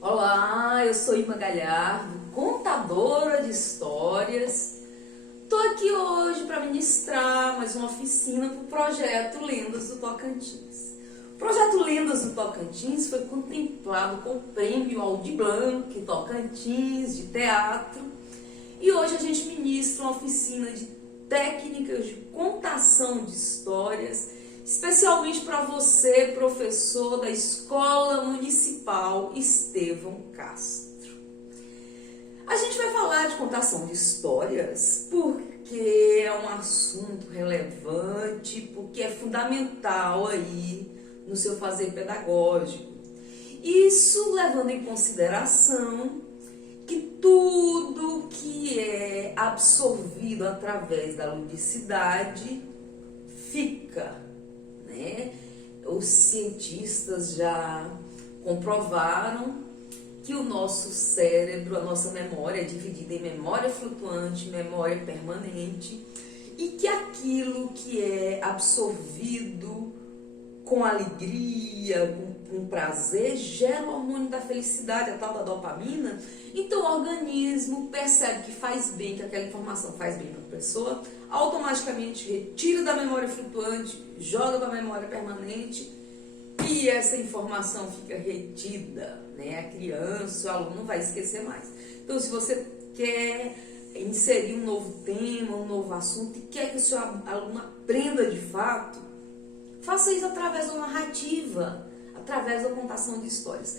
Olá, eu sou Irma Galhardo, contadora de histórias. Estou aqui hoje para ministrar mais uma oficina para o projeto Lendas do Tocantins. O projeto Lendas do Tocantins foi contemplado com o prêmio Aldir Blanc Tocantins de teatro e hoje a gente ministra uma oficina de técnicas de contação de histórias, especialmente para você, professor da Escola Municipal Estevão Castro. A gente vai falar de contação de histórias porque é um assunto relevante, porque é fundamental aí no seu fazer pedagógico. Isso levando em consideração que tudo que é absorvido através da ludicidade fica, né? Os cientistas já comprovaram que o nosso cérebro, a nossa memória é dividida em memória flutuante, memória permanente, e que aquilo que é absorvido com alegria, com prazer, gera o hormônio da felicidade, a tal da dopamina. Então o organismo percebe que faz bem, que aquela informação faz bem para a pessoa, automaticamente retira da memória flutuante, joga para a memória permanente e essa informação fica retida, né? A criança, o aluno não vai esquecer mais. Então, se você quer inserir um novo tema, um novo assunto e quer que o seu aluno aprenda de fato, faça isso através da narrativa, através da contação de histórias.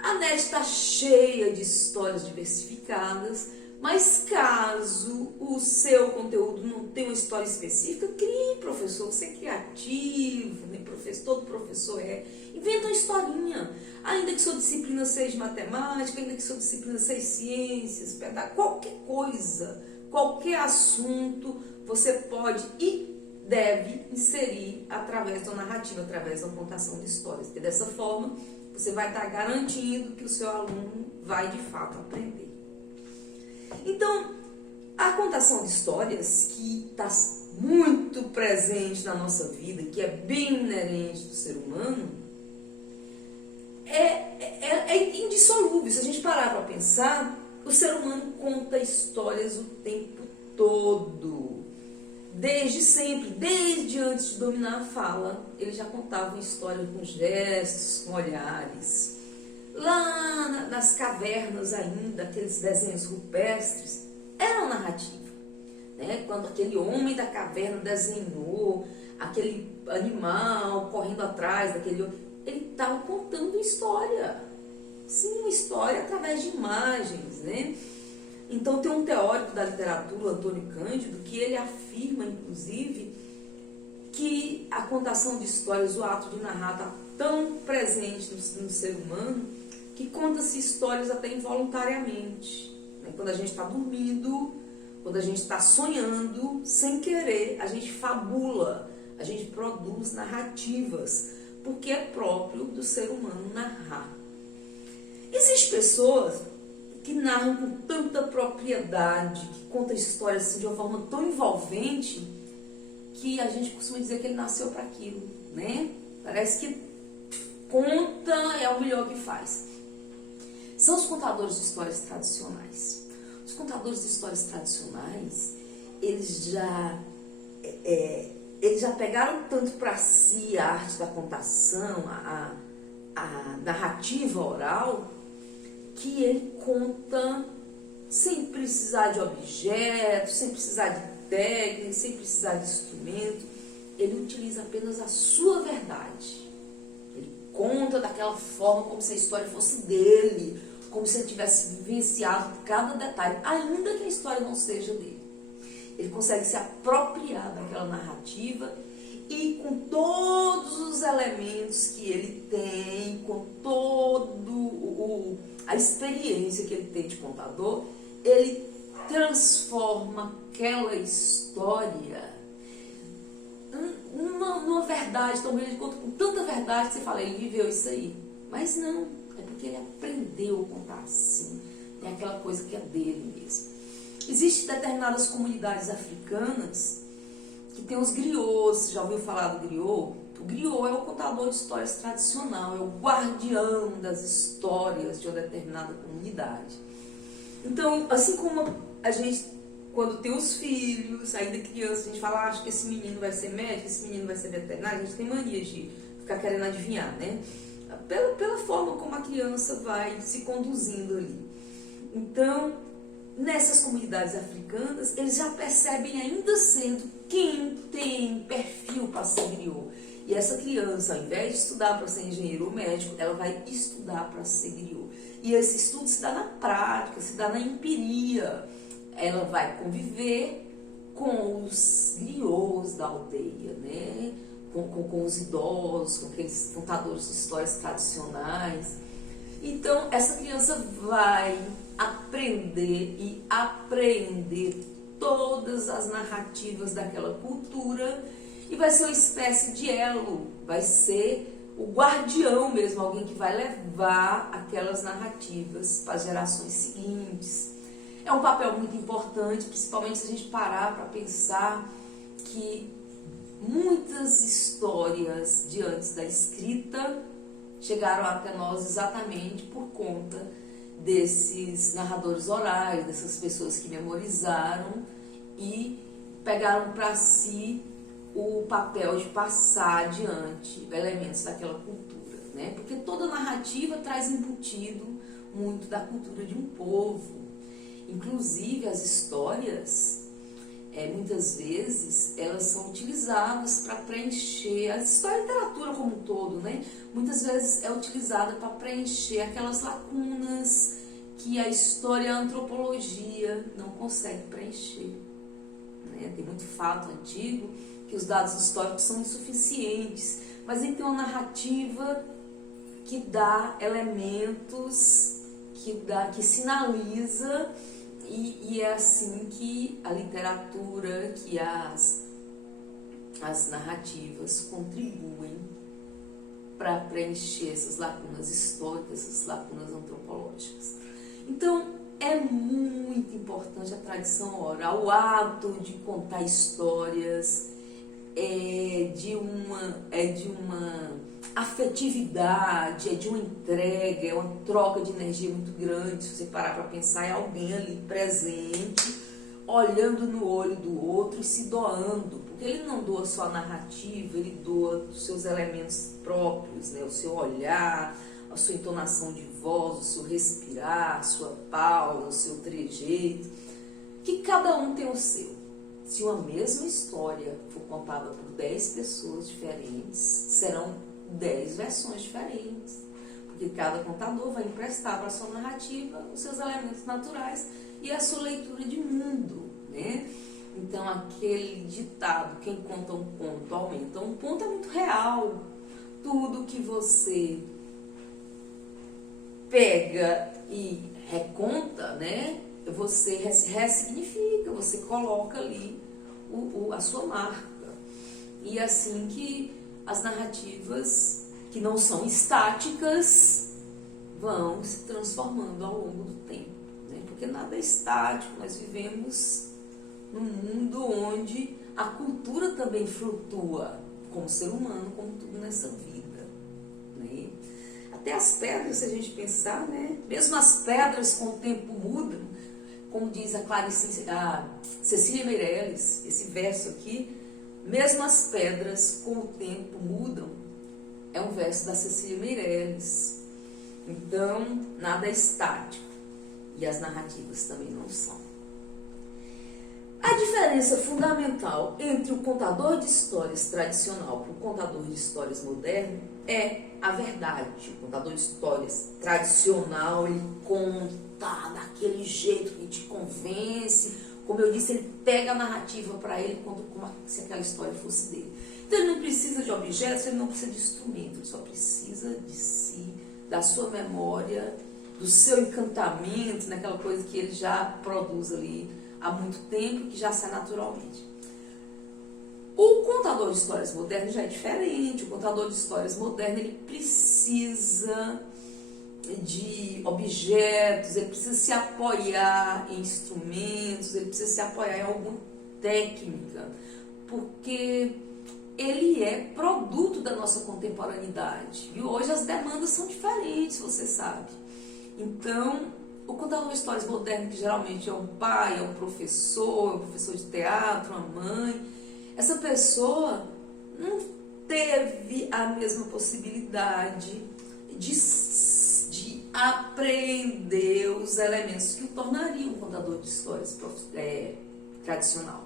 A net está cheia de histórias diversificadas, mas caso o seu conteúdo não tenha uma história específica, crie, professor, você é criativo, né? Todo professor é. Inventa uma historinha, ainda que sua disciplina seja matemática, ainda que sua disciplina seja ciências, qualquer coisa, qualquer assunto, você pode e deve inserir através da narrativa, através da contação de histórias, porque dessa forma você vai estar garantindo que o seu aluno vai de fato aprender. Então, a contação de histórias, que está muito presente na nossa vida, que é bem inerente do ser humano, é indissolúvel. Se a gente parar para pensar, o ser humano conta histórias o tempo todo. Desde sempre, desde antes de dominar a fala, ele já contava histórias com gestos, com olhares. Lá nas cavernas ainda, aqueles desenhos rupestres, era uma narrativa, né? Quando aquele homem da caverna desenhou aquele animal correndo atrás daquele homem, ele estava contando história. Sim, uma história através de imagens, né? Então tem um teórico da literatura, Antônio Cândido, que ele afirma, inclusive, que a contação de histórias, o ato de narrar, está tão presente no ser humano que conta-se histórias até involuntariamente. Né? Quando a gente está dormindo, quando a gente está sonhando, sem querer, a gente fabula, a gente produz narrativas, porque é próprio do ser humano narrar. Existem pessoas que narram com tanta propriedade, que contam histórias assim, de uma forma tão envolvente, que a gente costuma dizer que ele nasceu para aquilo, né? Parece que conta é o melhor que faz. São os contadores de histórias tradicionais. Os contadores de histórias tradicionais, eles já pegaram tanto para si a arte da contação, a narrativa oral, que ele conta sem precisar de objetos, sem precisar de técnica, sem precisar de instrumento. Ele utiliza apenas a sua verdade. Ele conta daquela forma como se a história fosse dele, como se ele tivesse vivenciado cada detalhe, ainda que a história não seja dele. Ele consegue se apropriar daquela narrativa e com todos os elementos que ele tem, com a experiência que ele tem de contador, ele transforma aquela história numa verdade. Então ele conta com tanta verdade que você fala, ele viveu isso aí. Mas não, é porque ele aprendeu a contar assim. É aquela coisa que é dele mesmo. Existem determinadas comunidades africanas que tem os griots. Já ouviu falar do griot? O griot é o contador de histórias tradicional, é o guardião das histórias de uma determinada comunidade. Então, assim como a gente, quando tem os filhos, ainda criança, a gente fala, acho que esse menino vai ser médico, esse menino vai ser veterinário, a gente tem mania de ficar querendo adivinhar, né? Pela forma como a criança vai se conduzindo ali. Então, nessas comunidades africanas, eles já percebem ainda cedo quem tem perfil para ser griot. E essa criança, ao invés de estudar para ser engenheiro ou médico, ela vai estudar para ser griot. E esse estudo se dá na prática, se dá na empiria. Ela vai conviver com os griots da aldeia, né? Com os idosos, com aqueles contadores de histórias tradicionais. Então, essa criança vai aprender e apreender todas as narrativas daquela cultura e vai ser uma espécie de elo, vai ser o guardião mesmo, alguém que vai levar aquelas narrativas para as gerações seguintes. É um papel muito importante, principalmente se a gente parar para pensar que muitas histórias de antes da escrita chegaram até nós exatamente por conta desses narradores orais, dessas pessoas que memorizaram e pegaram para si o papel de passar adiante elementos daquela cultura, né? Porque toda narrativa traz embutido muito da cultura de um povo. Inclusive as histórias, muitas vezes, elas são utilizadas para preencher, a história e a literatura como um todo, né? Muitas vezes é utilizada para preencher aquelas lacunas que a história e a antropologia não conseguem preencher, né? Tem muito fato antigo que os dados históricos são insuficientes, mas ele tem uma narrativa que dá elementos, que sinaliza, e é assim que a literatura, que as narrativas contribuem para preencher essas lacunas históricas, essas lacunas antropológicas. Então, é muito importante a tradição oral, o ato de contar histórias, é de uma afetividade, é de uma entrega, é uma troca de energia muito grande. Se você parar para pensar, é alguém ali presente, olhando no olho do outro e se doando, porque ele não doa só a narrativa, ele doa os seus elementos próprios, né? O seu olhar, a sua entonação de voz, o seu respirar, a sua pausa, o seu trejeito, que cada um tem o seu. Se uma mesma história for contada por 10 pessoas diferentes, serão 10 versões diferentes, porque cada contador vai emprestar para a sua narrativa os seus elementos naturais e a sua leitura de mundo, né? Então, aquele ditado, quem conta um conto aumenta um ponto, é muito real. Tudo que você pega e reconta, né? Você ressignifica, você coloca ali a sua marca. E assim que as narrativas, que não são estáticas, vão se transformando ao longo do tempo, né? Porque nada é estático, nós vivemos num mundo onde a cultura também flutua, como ser humano, como tudo nessa vida, né? Até as pedras, se a gente pensar, né? Mesmo as pedras com o tempo mudam, como diz a Cecília Meirelles, esse verso aqui, mesmo as pedras com o tempo mudam, é um verso da Cecília Meirelles. Então, nada é estático, e as narrativas também não são. A diferença fundamental entre o contador de histórias tradicional e o contador de histórias moderno é a verdade. O contador de histórias tradicional, ele conta daquele jeito que te convence. Como eu disse, ele pega a narrativa para ele como se aquela história fosse dele. Então ele não precisa de objetos, ele não precisa de instrumento, ele só precisa de si, da sua memória, do seu encantamento, naquela coisa que ele já produz ali há muito tempo, que já sai naturalmente. O contador de histórias moderno já é diferente. O contador de histórias moderno, ele precisa de objetos, ele precisa se apoiar em instrumentos, ele precisa se apoiar em alguma técnica, porque ele é produto da nossa contemporaneidade. E hoje as demandas são diferentes, você sabe. Então, o contador de histórias moderno, que geralmente é um pai, é um professor de teatro, uma mãe, essa pessoa não teve a mesma possibilidade de aprender os elementos que o tornariam um contador de histórias tradicional.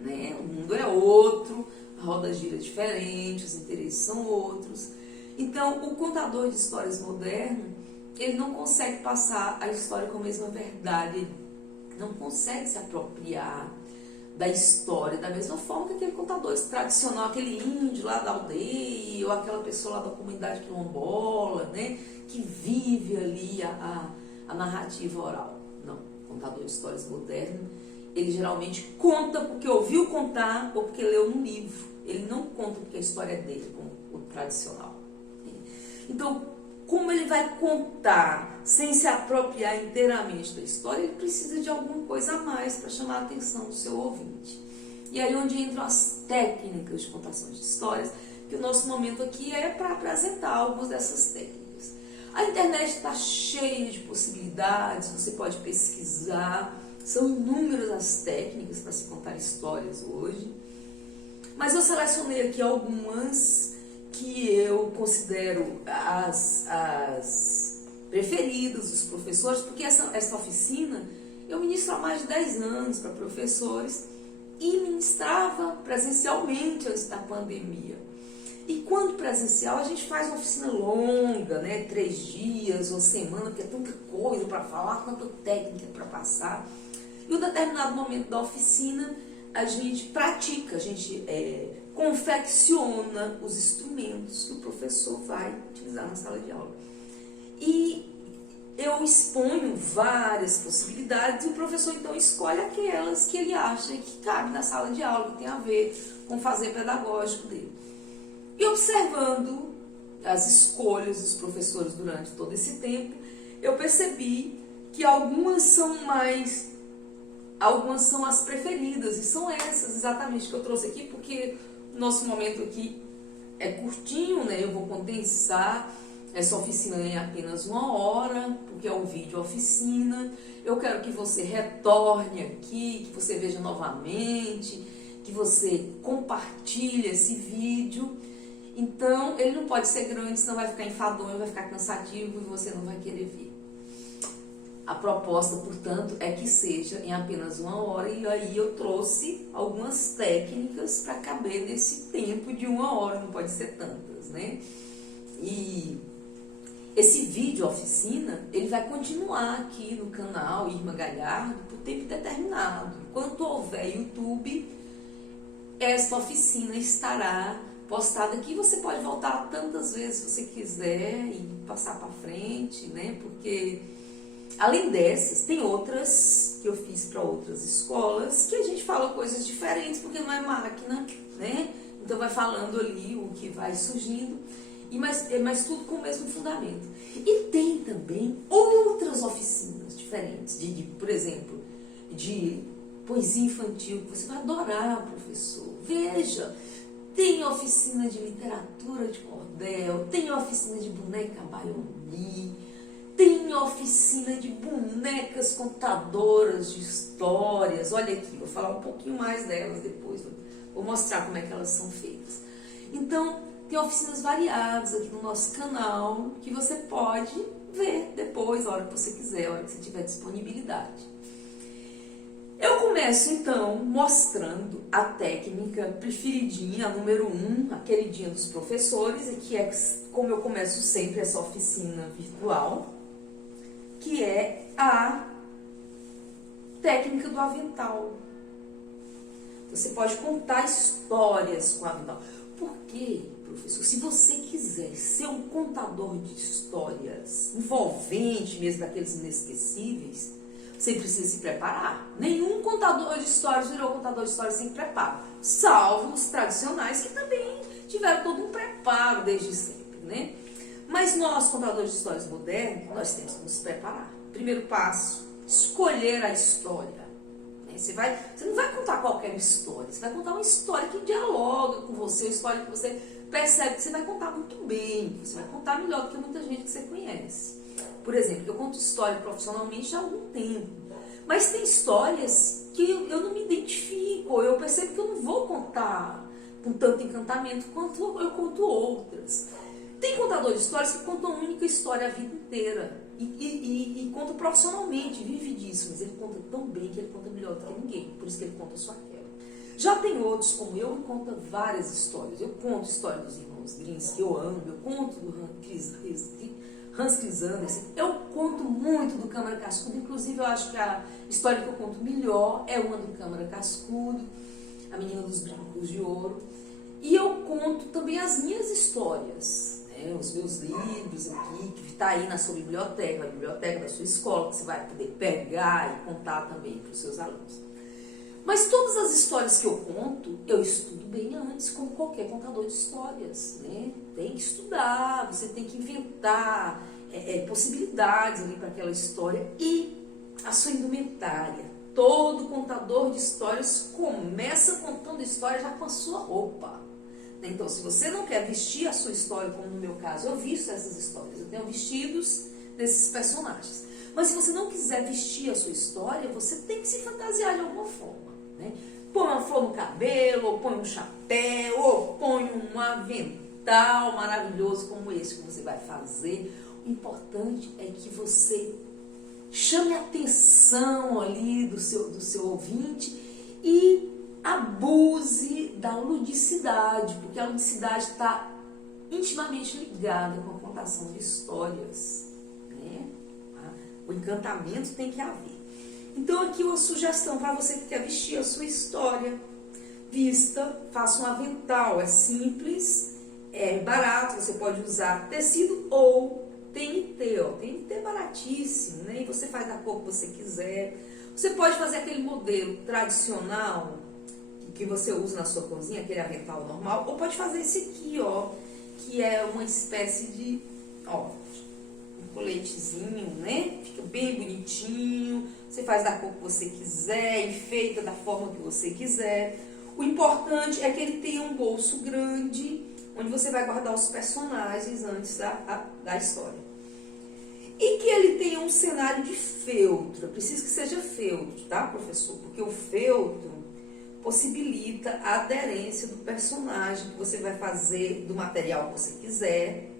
Né? O mundo é outro, a roda gira diferente, os interesses são outros. Então, o contador de histórias moderno, ele não consegue passar a história com a mesma verdade, ele não consegue se apropriar da história da mesma forma que aquele contador tradicional, aquele índio lá da aldeia, ou aquela pessoa lá da comunidade quilombola, né, que vive ali a narrativa oral. Não, o contador de histórias moderno, ele geralmente conta porque ouviu contar ou porque leu num livro. Ele não conta porque a história é dele, como o tradicional. Então, como ele vai contar sem se apropriar inteiramente da história, ele precisa de alguma coisa a mais para chamar a atenção do seu ouvinte. E aí onde entram as técnicas de contação de histórias, que o nosso momento aqui é para apresentar algumas dessas técnicas. A internet está cheia de possibilidades, você pode pesquisar, são inúmeras as técnicas para se contar histórias hoje. Mas eu selecionei aqui algumas que eu considero as preferidas dos professores, porque essa oficina eu ministro há mais de 10 anos para professores e ministrava presencialmente antes da pandemia. E quando presencial, a gente faz uma oficina longa, né, 3 dias ou semana, porque é tanta coisa para falar, tanta técnica para passar. E em um determinado momento da oficina, a gente pratica, a gente confecciona os instrumentos que o professor vai utilizar na sala de aula. E eu exponho várias possibilidades e o professor então escolhe aquelas que ele acha que cabe na sala de aula, que tem a ver com o fazer pedagógico dele. E observando as escolhas dos professores durante todo esse tempo, eu percebi que algumas são as preferidas, e são essas exatamente que eu trouxe aqui, porque o nosso momento aqui é curtinho, né? Eu vou condensar essa oficina em apenas 1 hora, porque é um vídeo oficina. Eu quero que você retorne aqui, que você veja novamente, que você compartilhe esse vídeo. Então, ele não pode ser grande, senão vai ficar enfadonho, vai ficar cansativo e você não vai querer ver. A proposta, portanto, é que seja em apenas 1 hora, e aí eu trouxe algumas técnicas para caber nesse tempo de 1 hora, não pode ser tantas, né? E esse vídeo oficina, ele vai continuar aqui no canal Irma Galhardo por tempo determinado. Enquanto houver YouTube, esta oficina estará postada aqui. Você pode voltar tantas vezes se você quiser e passar para frente, né? Porque além dessas, tem outras que eu fiz para outras escolas, que a gente fala coisas diferentes, porque não é máquina, né? Então vai falando ali o que vai surgindo, mas tudo com o mesmo fundamento. E tem também outras oficinas diferentes, por exemplo, de poesia infantil, que você vai adorar, professor. Veja, tem oficina de literatura de cordel, tem oficina de boneca baioni, tem oficina de bonecas contadoras de histórias. Olha aqui, vou falar um pouquinho mais delas depois, vou mostrar como é que elas são feitas. Então, tem oficinas variadas aqui no nosso canal, que você pode ver depois, a hora que você quiser, a hora que você tiver disponibilidade. Eu começo então mostrando a técnica preferidinha, a número 1, a queridinha dos professores, e que é como eu começo sempre essa oficina virtual, que é a técnica do avental. Você pode contar histórias com o avental. Por quê, professor? Se você quiser ser um contador de histórias envolvente mesmo, daqueles inesquecíveis, você precisa se preparar. Nenhum contador de histórias virou contador de histórias sem preparo, salvo os tradicionais, que também tiveram todo um preparo desde sempre, né? Mas nós, contadores de histórias modernos, nós temos que nos preparar. Primeiro passo, escolher a história. Você não vai contar qualquer história, você vai contar uma história que dialoga com você, uma história que você percebe que você vai contar muito bem, que você vai contar melhor do que muita gente que você conhece. Por exemplo, eu conto história profissionalmente há algum tempo, mas tem histórias que eu não me identifico, eu percebo que eu não vou contar com tanto encantamento quanto eu conto outras. Tem contador de histórias que contam uma única história a vida inteira e conta profissionalmente, vive disso, mas ele conta tão bem que ele conta melhor do que ninguém, por isso que ele conta só aquela. Já tem outros, como eu, que conta várias histórias. Eu conto a história dos irmãos Grimm, que eu amo, eu conto do Hans Christian Andersen, eu conto muito do Câmara Cascudo, inclusive eu acho que a história que eu conto melhor é uma do Câmara Cascudo, A Menina dos Brincos de Ouro. E eu conto também as minhas histórias, né? Os meus livros aqui, que está aí na sua biblioteca, a biblioteca da sua escola, que você vai poder pegar e contar também para os seus alunos. Mas todas as histórias que eu conto, eu estudo bem antes, como qualquer contador de histórias, né? Tem que estudar, você tem que inventar possibilidades ali para aquela história e a sua indumentária. Todo contador de histórias começa contando história já com a sua roupa. Então, se você não quer vestir a sua história, como no meu caso, eu visto essas histórias, eu tenho vestidos desses personagens. Mas se você não quiser vestir a sua história, você tem que se fantasiar de alguma forma, né? Põe uma flor no cabelo, ou põe um chapéu, ou põe um avental maravilhoso como esse que você vai fazer. O importante é que você chame a atenção ali do seu ouvinte e abuse da ludicidade, porque a ludicidade está intimamente ligada com a contação de histórias, né? O encantamento tem que haver. Então aqui uma sugestão para você que quer vestir a sua história: vista, faça um avental, é simples, é barato, você pode usar tecido ou TNT, ó, TNT é baratíssimo, né? E você faz da cor que você quiser. Você pode fazer aquele modelo tradicional que você usa na sua cozinha, aquele avental normal, ou pode fazer esse aqui, ó, que é uma espécie de, ó, um coletezinho, né? Fica bem bonitinho, você faz da cor que você quiser, enfeita da forma que você quiser. O importante é que ele tenha um bolso grande, onde você vai guardar os personagens antes da história. E que ele tenha um cenário de feltro. Eu preciso que seja feltro, tá, professor? Porque o feltro possibilita a aderência do personagem que você vai fazer, do material que você quiser.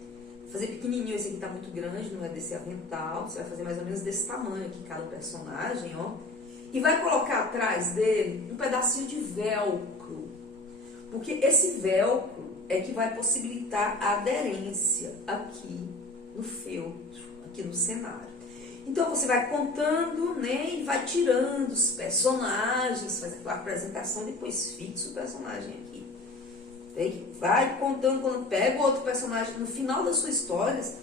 Fazer pequenininho, esse aqui tá muito grande, não é desse avental. Você vai fazer mais ou menos desse tamanho aqui, cada personagem, ó. E vai colocar atrás dele um pedacinho de velcro. Porque esse velcro é que vai possibilitar a aderência aqui no feltro, aqui no cenário. Então você vai contando, né, e vai tirando os personagens, faz aquela apresentação, depois fixa o personagem aqui. Vai contando, quando pega o outro personagem, no final das suas histórias,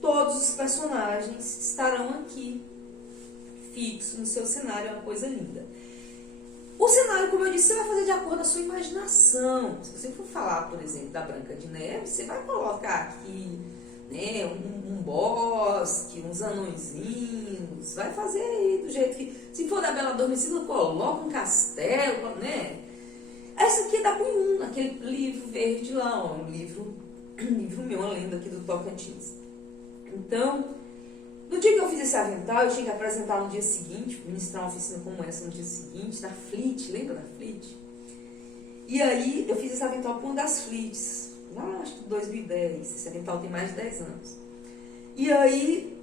todos os personagens estarão aqui, fixos no seu cenário, é uma coisa linda. O cenário, como eu disse, você vai fazer de acordo com a sua imaginação. Se você for falar, por exemplo, da Branca de Neve, você vai colocar aqui, né, um bosque, uns anõezinhos, vai fazer aí do jeito que... Se for da Bela Adormecida, coloca um castelo, né? Essa aqui é da Buyum, aquele livro verde lá, ó, um livro meu, uma lenda aqui do Tocantins. Então, no dia que eu fiz esse avental, eu tinha que apresentar no dia seguinte, ministrar uma oficina como essa no dia seguinte, da Fleet, lembra da Fleet? E aí, eu fiz esse avental com uma das Fleets, lá acho que 2010, esse avental tem mais de 10 anos. E aí,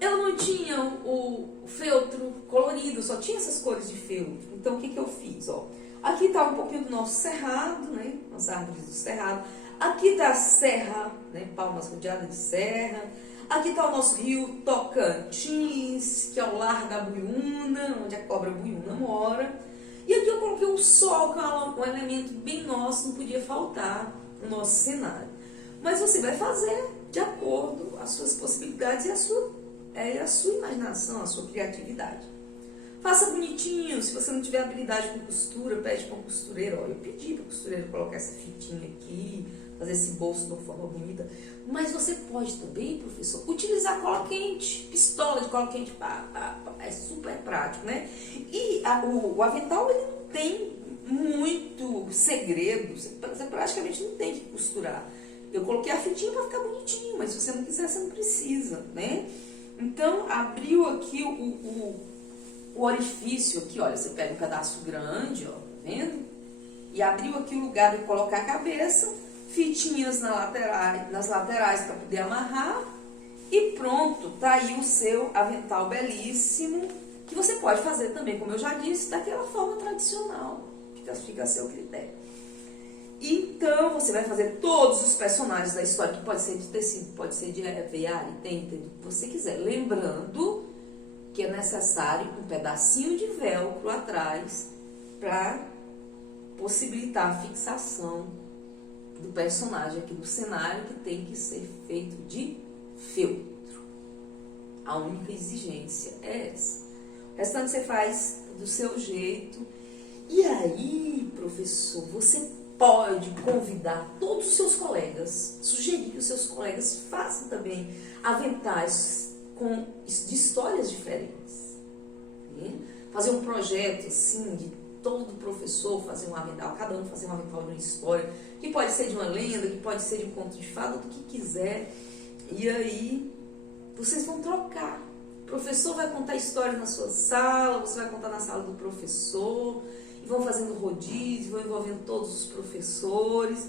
eu não tinha o feltro colorido, só tinha essas cores de feltro. Então, o que eu fiz? Ó, aqui está um pouquinho do nosso cerrado, né? As árvores do cerrado. Aqui está a serra, né? Palmas rodeadas de serra. Aqui está o nosso rio Tocantins, que é o lar da Buiúna, onde a cobra Buiúna mora. E aqui eu coloquei o sol, que é um elemento bem nosso, não podia faltar no nosso cenário. Mas você vai fazer de acordo com as suas possibilidades e a sua imaginação, a sua criatividade. Faça bonitinho. Se você não tiver habilidade com costura, pede para um costureiro. Ó, eu pedi para o costureiro colocar essa fitinha aqui, fazer esse bolso de uma forma bonita. Mas você pode também, professor, utilizar cola quente, pistola de cola quente, é super prático, né? E o avental, ele não tem muito segredo, você praticamente não tem que costurar. Eu coloquei a fitinha para ficar bonitinho, mas se você não quiser, você não precisa, né? Então, abriu aqui o orifício aqui, olha, você pega um pedaço grande, ó, tá vendo? E abriu aqui o lugar de colocar a cabeça, fitinhas nas laterais para poder amarrar, e pronto, tá aí o seu avental belíssimo, que você pode fazer também, como eu já disse, daquela forma tradicional, fica a seu critério. Então, você vai fazer todos os personagens da história, que pode ser de tecido, pode ser de veia, tenta, o que você quiser. Lembrando que é necessário um pedacinho de velcro atrás para possibilitar a fixação do personagem aqui do cenário, que tem que ser feito de feltro. A única exigência é essa. O restante você faz do seu jeito. E aí, professor, você pode convidar todos os seus colegas, sugerir que os seus colegas façam também aventais de histórias diferentes. Né? Fazer um projeto assim, de todo professor fazer um avental, cada um fazer um avental de uma história, que pode ser de uma lenda, que pode ser de um conto de fada, do que quiser. E aí, vocês vão trocar. O professor vai contar histórias na sua sala, você vai contar na sala do professor, e vão fazendo rodízio, vão envolvendo todos os professores,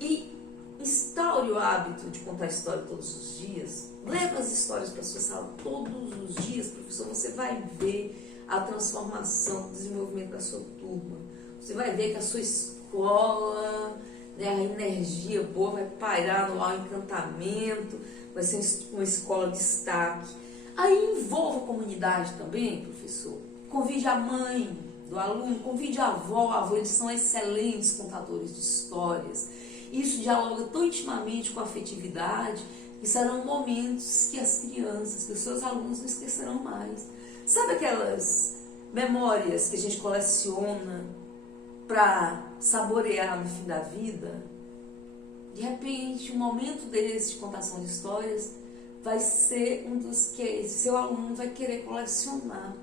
e instaure o hábito de contar história todos os dias. Leva as histórias para a sua sala todos os dias, professor, você vai ver a transformação, o desenvolvimento da sua turma. Você vai ver que a sua escola, né, a energia boa vai pairar no ar, o encantamento, vai ser uma escola de destaque. Aí envolva a comunidade também, professor. Convide a mãe do aluno, convide a avó, eles são excelentes contadores de histórias. Isso dialoga tão intimamente com a afetividade que serão momentos que as crianças, que os seus alunos não esquecerão mais. Sabe aquelas memórias que a gente coleciona para saborear no fim da vida? De repente, um momento desse de contação de histórias vai ser um dos que seu aluno vai querer colecionar,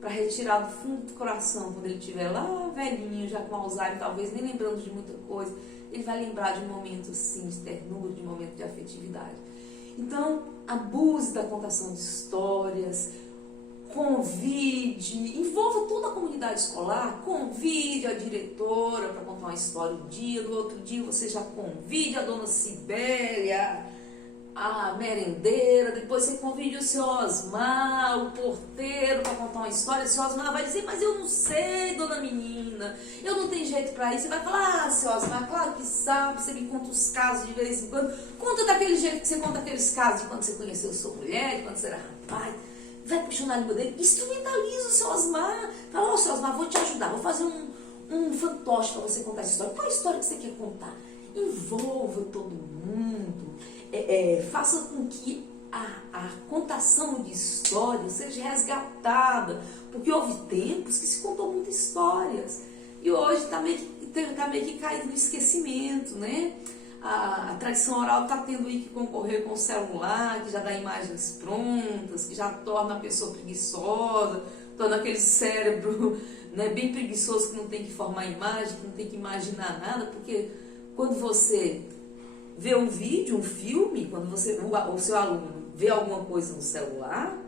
para retirar do fundo do coração, quando ele estiver lá velhinho, já com Alzheimer, talvez nem lembrando de muita coisa, ele vai lembrar de um momento assim, de ternura, de um momento de afetividade. Então, abuse da contação de histórias, convide, envolva toda a comunidade escolar, convide a diretora para contar uma história um dia, no outro dia você já convide a dona Sibélia, a merendeira, depois você convide o seu Osmar, o porteiro, para contar uma história. O seu Osmar vai dizer, mas eu não sei, dona menina, eu não tenho jeito para isso. Você vai falar, seu Osmar, claro que sabe, você me conta os casos de vez em quando. Conta daquele jeito que você conta aqueles casos de quando você conheceu sua mulher, de quando você era rapaz. Vai puxando a língua dele, instrumentaliza o seu Osmar. Fala, seu Osmar, vou te ajudar, vou fazer um fantoche para você contar essa história. Qual é a história que você quer contar? Envolva todo mundo. Faça com que a contação de histórias seja resgatada, porque houve tempos que se contou muitas histórias e hoje está meio que caído no esquecimento, né? A tradição oral está tendo aí que concorrer com o celular, que já dá imagens prontas, que já torna a pessoa preguiçosa, torna aquele cérebro, né, bem preguiçoso, que não tem que formar imagem, que não tem que imaginar nada, porque quando você vê um vídeo, um filme, quando o seu aluno vê alguma coisa no celular,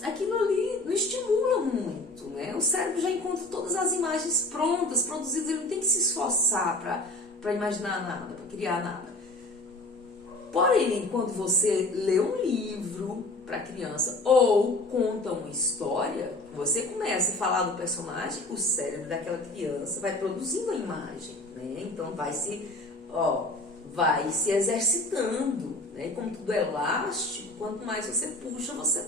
aquilo ali não estimula muito, né? O cérebro já encontra todas as imagens prontas, produzidas, ele não tem que se esforçar para imaginar nada, para criar nada. Porém, quando você lê um livro para criança ou conta uma história, você começa a falar do personagem, o cérebro daquela criança vai produzindo a imagem, né? Então vai se exercitando, né? Como tudo é elástico, quanto mais você puxa, você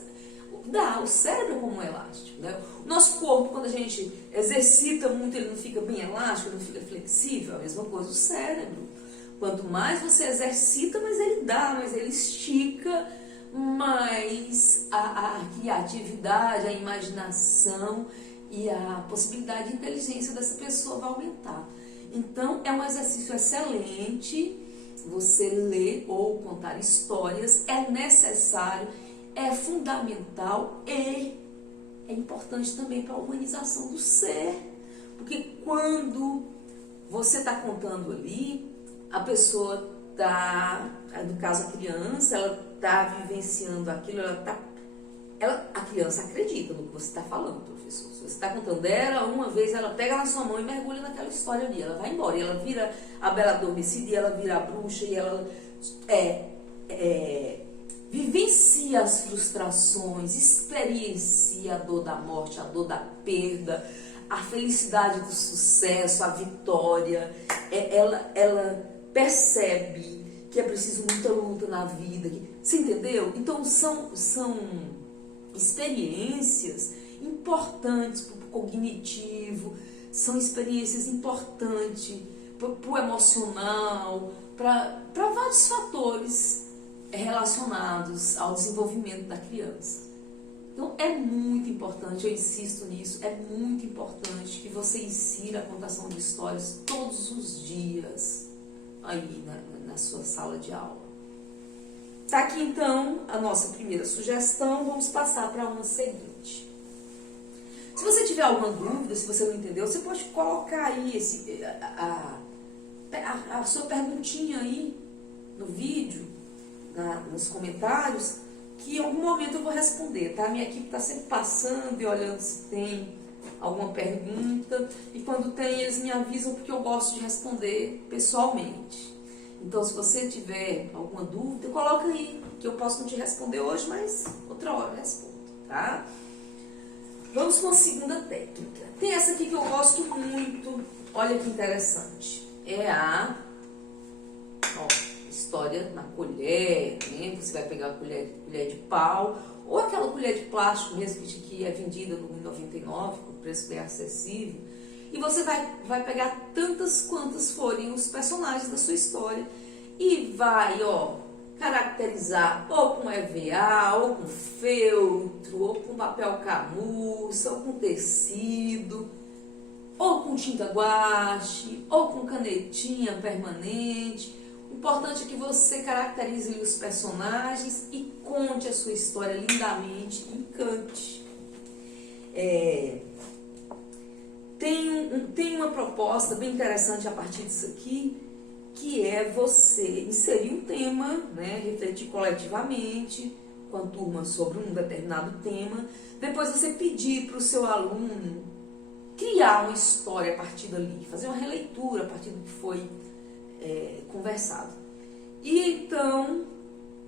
dá. O cérebro é como um elástico, né? O nosso corpo, quando a gente exercita muito, ele não fica bem elástico, ele não fica flexível. A mesma coisa o cérebro. Quanto mais você exercita, mais ele dá, mais ele estica, mais a criatividade, a imaginação e a possibilidade de inteligência dessa pessoa vai aumentar. Então, é um exercício excelente você ler ou contar histórias, é necessário, é fundamental e é importante também para a humanização do ser. Porque quando você está contando ali, a pessoa está, no caso a criança, ela está vivenciando aquilo, a criança acredita no que você está falando, professor. Se você está contando dela, uma vez ela pega na sua mão e mergulha naquela história ali, ela vai embora, e ela vira a bela adormecida, e ela vira a bruxa, e ela vivencia as frustrações, experiencia a dor da morte, a dor da perda, a felicidade do sucesso, a vitória. Ela percebe que é preciso muita luta na vida. Você entendeu? Então são experiências importantes para o cognitivo, são experiências importantes para o emocional, para vários fatores relacionados ao desenvolvimento da criança. Então é muito importante, eu insisto nisso, é muito importante que você insira a contação de histórias todos os dias aí na sua sala de aula. Tá aqui então a nossa primeira sugestão, vamos passar para uma seguinte. Se você tiver alguma dúvida, se você não entendeu, você pode colocar aí a sua perguntinha aí no vídeo, nos comentários, que em algum momento eu vou responder, tá? Minha equipe está sempre passando e olhando se tem alguma pergunta, e quando tem eles me avisam, porque eu gosto de responder pessoalmente. Então, se você tiver alguma dúvida, coloca aí, que eu posso não te responder hoje, mas outra hora eu respondo, tá? Vamos com a segunda técnica. Tem essa aqui que eu gosto muito, olha que interessante. É a história na colher, né? Você vai pegar a colher de pau, ou aquela colher de plástico mesmo que é vendida no R$1,99, com preço bem acessível, e você vai pegar tantas quantas forem os personagens da sua história e vai, caracterizar ou com EVA, ou com feltro, ou com papel camurça, ou com tecido, ou com tinta guache, ou com canetinha permanente. O importante é que você caracterize os personagens e conte a sua história lindamente, encante. Tem uma proposta bem interessante a partir disso aqui, que é você inserir um tema, né, refletir coletivamente com a turma sobre um determinado tema, depois você pedir para o seu aluno criar uma história a partir dali, fazer uma releitura a partir do que foi conversado. E então,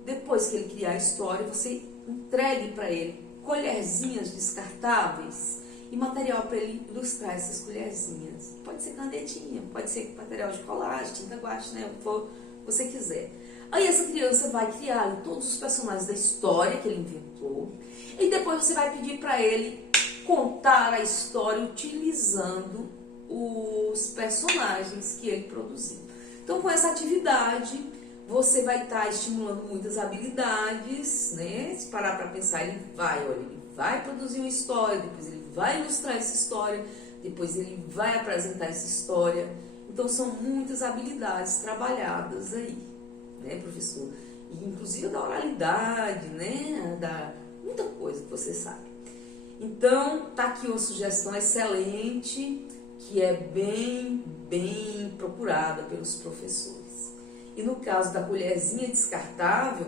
depois que ele criar a história, você entregue para ele colherzinhas descartáveis e material para ele ilustrar essas colherzinhas. Pode ser canetinha, pode ser material de colagem, tinta guache, né? O que você quiser. Aí essa criança vai criar todos os personagens da história que ele inventou, e depois você vai pedir para ele contar a história utilizando os personagens que ele produziu. Então, com essa atividade, você vai estar estimulando muitas habilidades, né? Se parar para pensar, ele vai produzir uma história, depois ele vai ilustrar essa história, depois ele vai apresentar essa história. Então, são muitas habilidades trabalhadas aí, né, professor? E, inclusive, da oralidade, né? Muita coisa que você sabe. Então, tá aqui uma sugestão excelente, que é bem procurada pelos professores. E no caso da colherzinha descartável,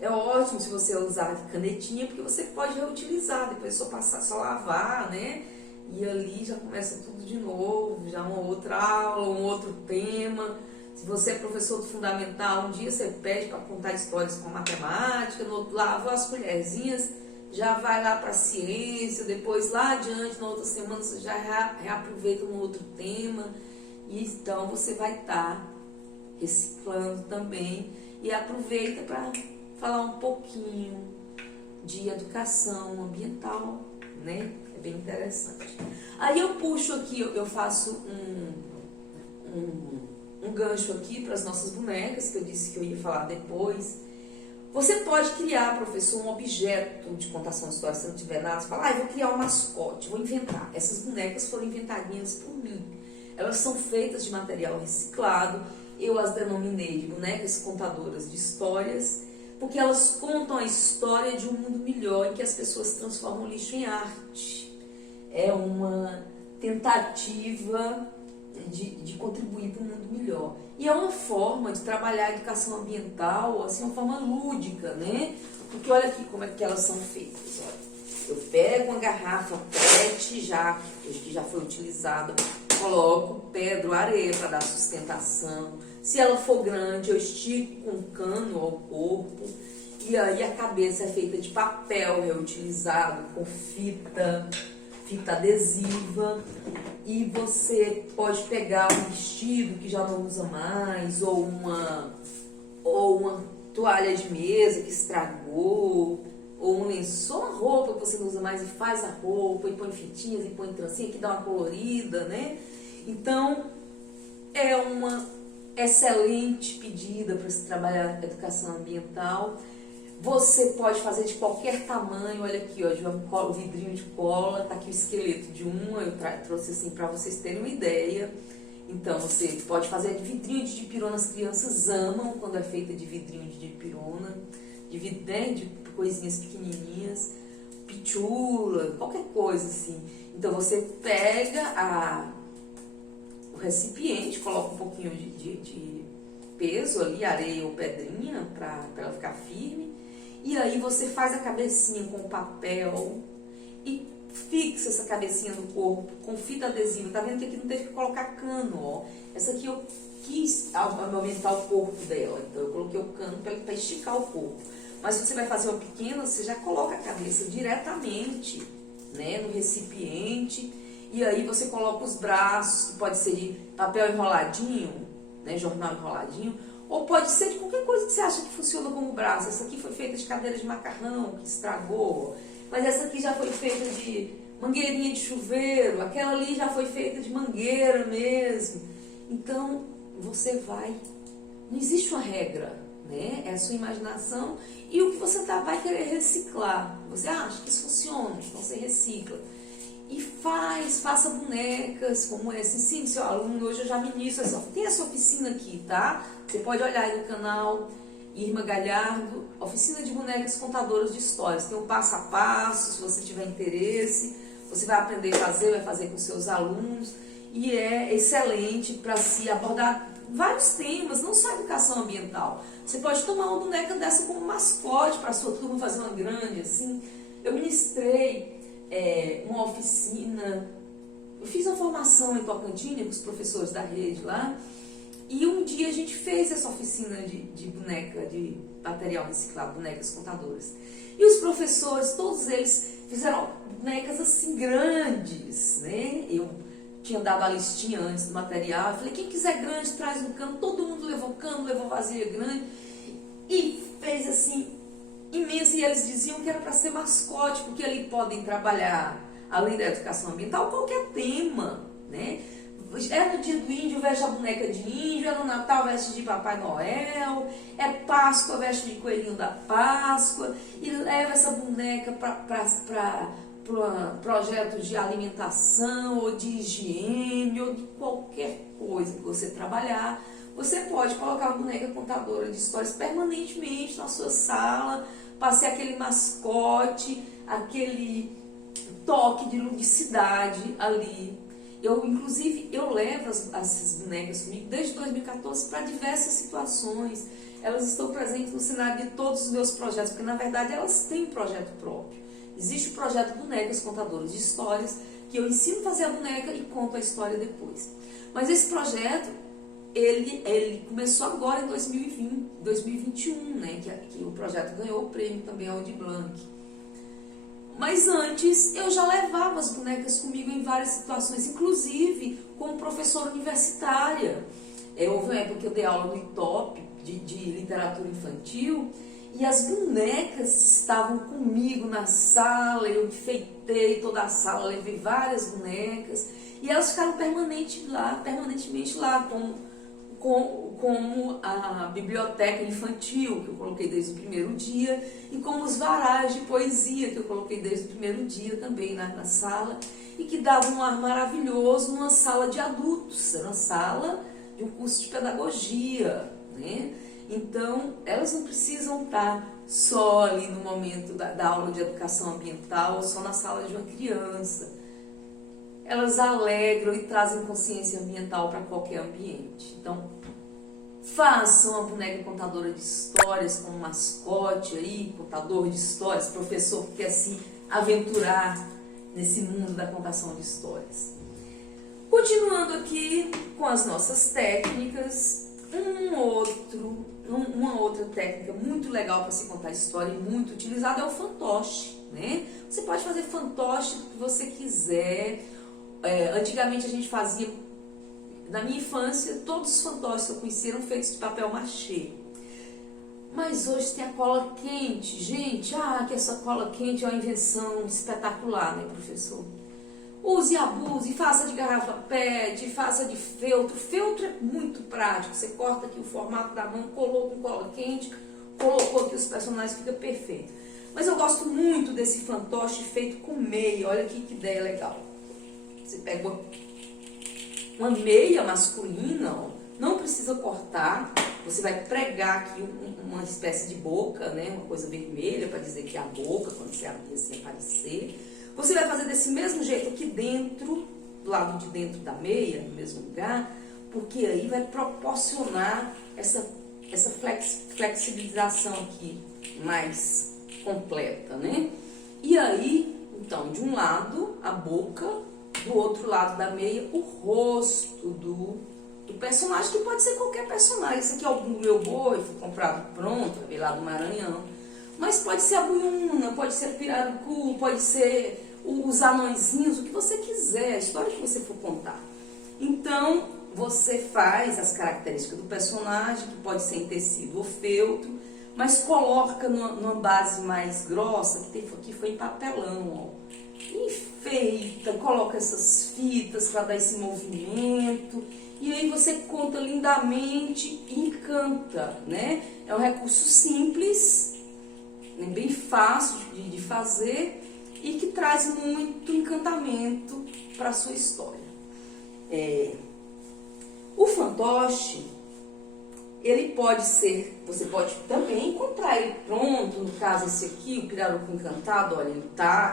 é ótimo se você usar canetinha, porque você pode reutilizar, depois só lavar, né? E ali já começa tudo de novo, já uma outra aula, um outro tema. Se você é professor do fundamental, um dia você pede para contar histórias com matemática, no outro lava as colherzinhas, já vai lá para a ciência, depois lá adiante, na outra semana, você já reaproveita um outro tema. E então você vai estar reciclando também e aproveita para falar um pouquinho de educação ambiental, né? É bem interessante. Aí eu puxo aqui, eu faço um gancho aqui para as nossas bonecas, que eu disse que eu ia falar depois. Você pode criar, professor, um objeto de contação de história, se não tiver nada, você fala, eu vou criar um mascote, vou inventar. Essas bonecas foram inventadinhas por mim. Elas são feitas de material reciclado. Eu as denominei de bonecas contadoras de histórias, porque elas contam a história de um mundo melhor em que as pessoas transformam lixo em arte. É uma tentativa de contribuir para um mundo melhor. E é uma forma de trabalhar a educação ambiental, assim, uma forma lúdica, né? Porque olha aqui como é que elas são feitas. Olha. Eu pego uma garrafa PET que já foi utilizada, coloco pedra ou areia para dar sustentação. Se ela for grande, eu estico com cano ao corpo. E aí a cabeça é feita de papel reutilizado, com fita adesiva. E você pode pegar um vestido que já não usa mais, ou uma toalha de mesa que estragou, ou um lençol, uma roupa que você não usa mais e faz a roupa, e põe fitinhas, e põe trancinha, que dá uma colorida, né? Então, é uma excelente pedida para se trabalhar a educação ambiental. Você pode fazer de qualquer tamanho. Olha aqui, ó, o vidrinho de cola, tá aqui o esqueleto de uma, eu trouxe assim para vocês terem uma ideia. Então, você pode fazer de vidrinho de dipirona, as crianças amam quando é feita de vidrinho de dipirona, de coisinhas pequenininhas, pitula, qualquer coisa assim. Então, você pega o recipiente, coloca um pouquinho de peso ali, areia ou pedrinha, para ela ficar firme. E aí você faz a cabecinha com papel e fixa essa cabecinha no corpo com fita adesiva. Tá vendo que aqui não teve que colocar cano, ó. Essa aqui eu quis aumentar o corpo dela, então eu coloquei o cano para esticar o corpo. Mas se você vai fazer uma pequena, você já coloca a cabeça diretamente, né, no recipiente. E aí você coloca os braços, que pode ser de papel enroladinho, né, jornal enroladinho, ou pode ser de qualquer coisa que você acha que funciona como braço. Essa aqui foi feita de cadeira de macarrão, que estragou. Mas essa aqui já foi feita de mangueirinha de chuveiro. Aquela ali já foi feita de mangueira mesmo. Então, você vai... Não existe uma regra, né? É a sua imaginação e o que você vai querer reciclar. Você acha que isso funciona, então você recicla. E faça bonecas como essa, ensine seu aluno. Hoje eu já ministro, tem essa oficina aqui, tá? Você pode olhar aí no canal Irma Galhardo, oficina de bonecas contadoras de histórias. Tem o passo a passo, se você tiver interesse, você vai aprender a fazer, vai fazer com seus alunos. E é excelente para se abordar vários temas, não só educação ambiental. Você pode tomar uma boneca dessa como mascote para a sua turma fazer uma grande, assim. Eu ministrei uma oficina, eu fiz uma formação em Tocantins com os professores da rede lá, e um dia a gente fez essa oficina de boneca, de material reciclado, bonecas contadoras. E os professores, todos eles fizeram bonecas assim grandes, né? Eu tinha dado a listinha antes do material, eu falei, quem quiser grande, traz no cano. Todo mundo levou cano, levou vasilha grande, e fez assim, imenso, e eles diziam que era para ser mascote, porque ali podem trabalhar, além da educação ambiental, qualquer tema, né? É no dia do índio, veste a boneca de índio, é no Natal, veste de Papai Noel, é Páscoa, veste de coelhinho da Páscoa, e leva essa boneca para projeto de alimentação, ou de higiene, ou de qualquer coisa que você trabalhar. Você pode colocar uma boneca contadora de histórias permanentemente na sua sala, para ser aquele mascote, aquele toque de ludicidade ali. Inclusive, eu levo essas bonecas comigo desde 2014 para diversas situações. Elas estão presentes no cenário de todos os meus projetos, porque na verdade elas têm um projeto próprio. Existe o projeto Bonecas Contadoras de Histórias, que eu ensino a fazer a boneca e conto a história depois. Mas esse projeto, ele começou agora em 2021, né, que o projeto ganhou o prêmio também Aldir Blanc. Mas antes eu já levava as bonecas comigo em várias situações, inclusive como professora universitária. Houve uma época que eu dei aula no ITOP de literatura infantil, e as bonecas estavam comigo na sala. Eu enfeitei toda a sala, levei várias bonecas, e elas ficaram permanentemente lá com como a biblioteca infantil, que eu coloquei desde o primeiro dia, e como os varais de poesia, que eu coloquei desde o primeiro dia também na sala, e que dava um ar maravilhoso numa sala de adultos, era uma sala de um curso de pedagogia, né? Então, elas não precisam estar só ali no momento da aula de educação ambiental, ou só na sala de uma criança. Elas alegram e trazem consciência ambiental para qualquer ambiente. Então, façam a boneca contadora de histórias como mascote aí, contador de histórias, professor que quer se aventurar nesse mundo da contação de histórias. Continuando aqui com as nossas técnicas, uma outra técnica muito legal para se contar história e muito utilizada é o fantoche, né? Você pode fazer fantoche do que você quiser. Antigamente a gente fazia, na minha infância, todos os fantoches que eu conhecia eram feitos de papel machê. Mas hoje tem a cola quente. Gente, que essa cola quente é uma invenção espetacular, né, professor? Use e abuse, faça de garrafa PET, faça de feltro. Feltro é muito prático. Você corta aqui o formato da mão, colou com cola quente, colocou aqui os personagens, fica perfeito. Mas eu gosto muito desse fantoche feito com meia. Olha aqui que ideia legal. Você pega uma meia masculina, ó, não precisa cortar. Você vai pregar aqui uma espécie de boca, né, uma coisa vermelha para dizer que é a boca, quando você abrir assim aparecer. Você vai fazer desse mesmo jeito aqui dentro, do lado de dentro da meia, no mesmo lugar, porque aí vai proporcionar essa flexibilização aqui mais completa, né? E aí, então, de um lado a boca, do outro lado da meia o rosto do personagem, que pode ser qualquer personagem. Esse aqui é o meu boi, foi comprado pronto, veio lá do Maranhão. Mas pode ser a buiuna, pode ser a pirarucu, pode ser os anõezinhos, o que você quiser, a história que você for contar. Então, você faz as características do personagem, que pode ser em tecido ou feltro, mas coloca numa base mais grossa, que foi em papelão, ó. Enfeita, coloca essas fitas para dar esse movimento, e aí você conta lindamente e encanta, né? É um recurso simples, bem fácil de fazer e que traz muito encantamento para a sua história. O fantoche, ele pode ser, você pode também encontrar ele pronto. No caso esse aqui, o pirarucu encantado, olha,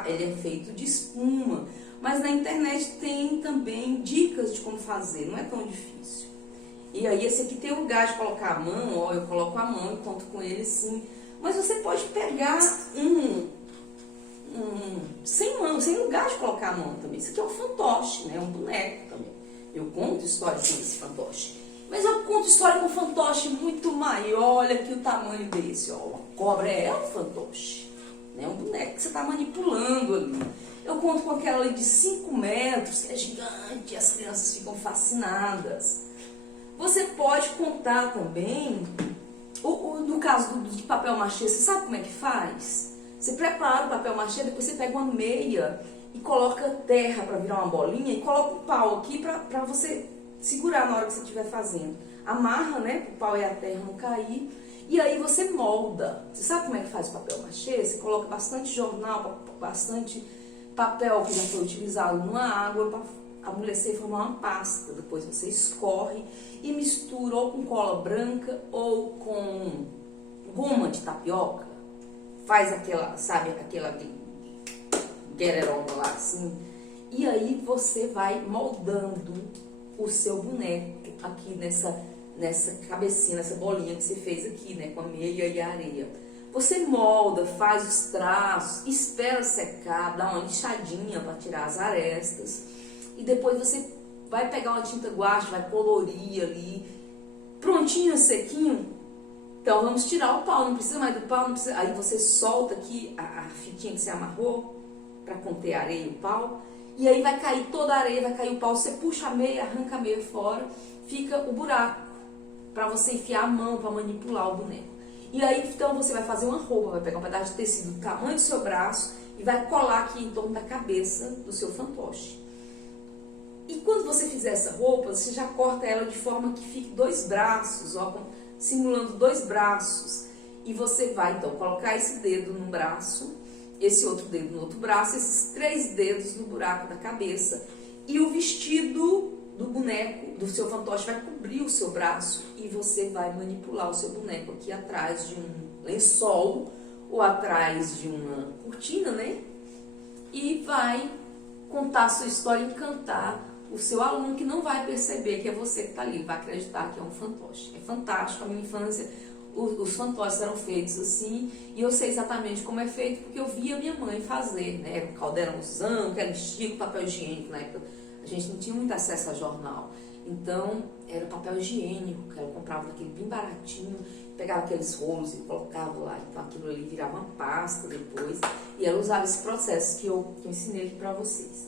ele é feito de espuma, mas na internet tem também dicas de como fazer, não é tão difícil. E aí esse aqui tem lugar de colocar a mão, ó, eu coloco a mão e conto com ele sim. Mas você pode pegar sem lugar de colocar a mão também. Isso aqui é um fantoche, né? Um boneco também. Eu conto história sem esse fantoche. Mas eu conto história com um fantoche muito maior. Olha aqui o tamanho desse, ó. Uma cobra é um fantoche, né? Um boneco que você está manipulando ali. Eu conto com aquela ali de 5 metros, que é gigante, e as crianças ficam fascinadas. Você pode contar também, no caso de papel machê, você sabe como é que faz? Você prepara o papel machê, depois você pega uma meia e coloca terra para virar uma bolinha e coloca um pau aqui para você segurar na hora que você estiver fazendo. Amarra, né, o pau e a terra não cair, e aí você molda. Você sabe como é que faz o papel machê? Você coloca bastante jornal, bastante papel que já foi utilizado numa água para amolecer e formar uma pasta. Depois você escorre e mistura ou com cola branca ou com goma de tapioca. Faz aquela, sabe, aquela guereroba lá assim. E aí você vai moldando o seu boneco aqui nessa cabecinha, nessa bolinha que você fez aqui, né, com a meia e a areia. Você molda, faz os traços, espera secar, dá uma lixadinha para tirar as arestas. E depois você vai pegar uma tinta guache, vai colorir ali. Prontinho, sequinho. Então vamos tirar o pau, não precisa mais do pau, não precisa. Aí você solta aqui a fitinha que você amarrou para conter a areia e o pau. E aí vai cair toda a areia, vai cair o pau. Você puxa a meia, arranca a meia fora, fica o buraco para você enfiar a mão para manipular o boneco. E aí então você vai fazer uma roupa, vai pegar um pedaço de tecido do tamanho do seu braço e vai colar aqui em torno da cabeça do seu fantoche. E quando você fizer essa roupa, você já corta ela de forma que fique 2 braços, ó, simulando 2 braços. E você vai, então, colocar esse dedo num braço, esse outro dedo no outro braço, esses 3 dedos no buraco da cabeça. E o vestido do boneco, do seu fantoche, vai cobrir o seu braço. E você vai manipular o seu boneco aqui atrás de um lençol ou atrás de uma cortina, né? E vai contar a sua história, encantar o seu aluno, que não vai perceber que é você que está ali, vai acreditar que é um fantoche. É fantástico. A minha infância, os fantoches eram feitos assim, e eu sei exatamente como é feito, porque eu via minha mãe fazer, né? Era um caldeirãozão, que ela estica o papel higiênico. Na época a gente não tinha muito acesso a jornal, então era papel higiênico, que ela comprava daquele bem baratinho, pegava aqueles rolos e colocava lá, então aquilo ali virava uma pasta depois, e ela usava esse processo que eu ensinei aqui para vocês.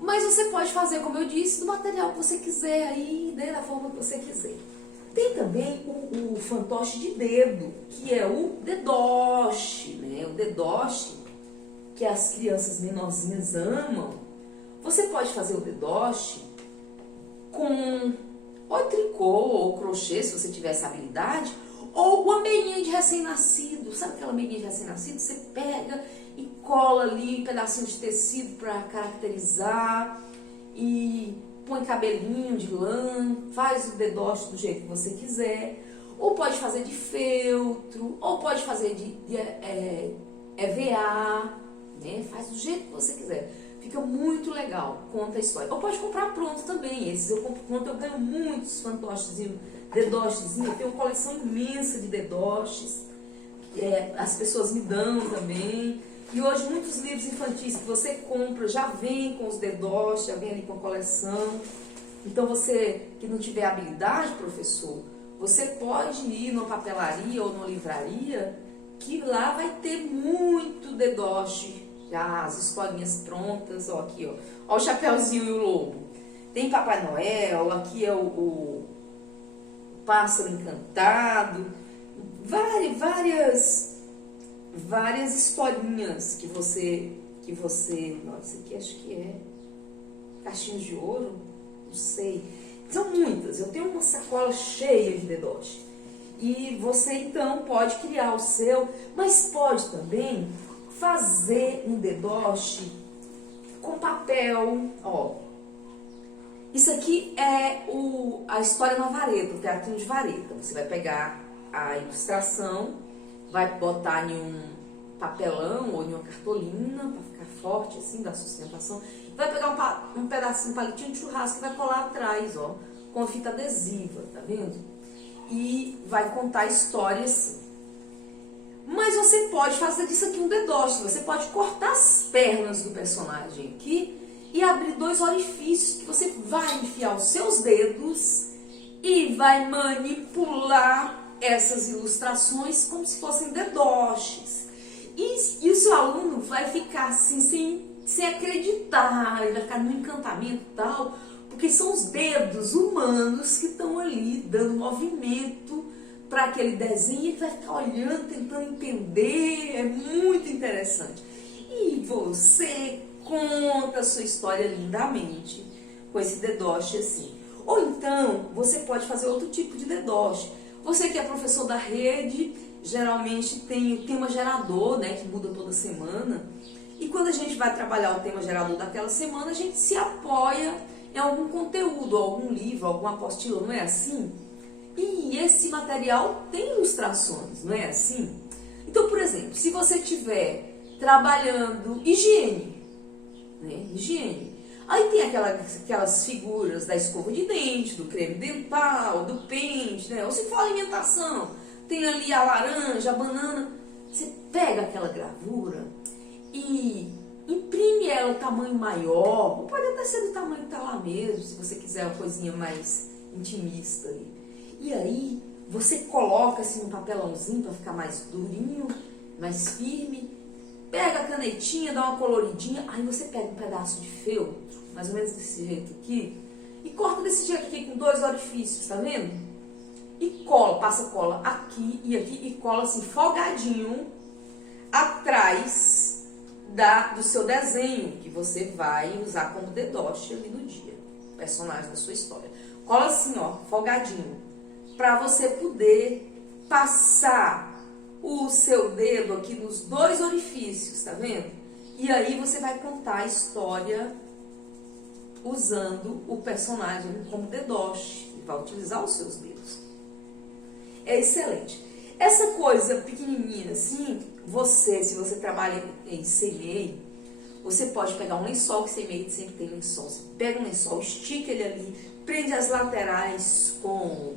Mas você pode fazer, como eu disse, do material que você quiser aí, né, da forma que você quiser. Tem também o fantoche de dedo, que é o dedoche, né? O dedoche, que as crianças menorzinhas amam. Você pode fazer o dedoche com ou tricô ou crochê, se você tiver essa habilidade, ou uma meinha de recém-nascido. Sabe aquela meinha de recém-nascido? Você pega e cola ali um pedacinho de tecido para caracterizar e põe cabelinho de lã, faz o dedoche do jeito que você quiser. Ou pode fazer de feltro, ou pode fazer de EVA, né? Faz do jeito que você quiser. Fica muito legal, conta a história. Ou pode comprar pronto também. Esses eu compro pronto, eu ganho muitos fantochezinhos, dedochezinhos. Eu tenho uma coleção imensa de dedoches. As pessoas me dão também. E hoje muitos livros infantis que você compra já vem com os dedoches, já vem ali com a coleção. Então você que não tiver habilidade, professor, você pode ir numa papelaria ou numa livraria, que lá vai ter muito dedoche. Já as historinhas prontas, ó, aqui, ó o Chapeuzinho e o Lobo. Tem Papai Noel, aqui é o Pássaro Encantado, várias historinhas que você, nossa, aqui acho que é Caixinhos de Ouro, não sei. São muitas, eu tenho uma sacola cheia de dedoche. E você então pode criar o seu, mas pode também fazer um dedoche com papel, ó. Isso aqui é a história na vareta, o teatrinho de vareta. Você vai pegar a ilustração, vai botar em um papelão ou em uma cartolina, para ficar forte assim, da sustentação. Vai pegar um pedacinho, um palitinho de churrasco e vai colar atrás, ó, com a fita adesiva, tá vendo? E vai contar a história assim. Mas você pode fazer disso aqui um dedoche. Você pode cortar as pernas do personagem aqui e abrir 2 orifícios que você vai enfiar os seus dedos e vai manipular essas ilustrações como se fossem dedoches. E o seu aluno vai ficar assim, sem acreditar, ele vai ficar no encantamento e tal, porque são os dedos humanos que estão ali dando movimento para aquele desenho, ele vai ficar olhando, tentando entender, é muito interessante. E você conta a sua história lindamente com esse dedoche assim. Ou então, você pode fazer outro tipo de dedoche. Você que é professor da rede, geralmente tem o tema gerador, né, que muda toda semana. E quando a gente vai trabalhar o tema gerador daquela semana, a gente se apoia em algum conteúdo, algum livro, alguma apostila, não é assim? E esse material tem ilustrações, não é assim? Então, por exemplo, se você estiver trabalhando higiene, né? Higiene. Aí tem aquelas figuras da escova de dente, do creme dental, do pente, né? Ou se for alimentação, tem ali a laranja, a banana. Você pega aquela gravura e imprime ela o tamanho maior, ou pode até ser do tamanho que está lá mesmo, se você quiser uma coisinha mais intimista ali. E aí você coloca assim no papelãozinho para ficar mais durinho, mais firme. Pega a canetinha, dá uma coloridinha, aí você pega um pedaço de feltro, mais ou menos desse jeito aqui, e corta desse jeito aqui com 2 orifícios, tá vendo? E cola, passa cola aqui e cola assim folgadinho atrás do seu desenho, que você vai usar como dedoche ali no dia, personagem da sua história. Cola assim, ó, folgadinho, para você poder passar o seu dedo aqui nos 2 orifícios, tá vendo? E aí você vai contar a história usando o personagem como dedoche, vai utilizar os seus dedos. É excelente. Essa coisa pequenininha assim, se você trabalha em CMEI, você pode pegar um lençol, que CMEI sempre tem lençol. Você pega um lençol, estica ele ali, prende as laterais com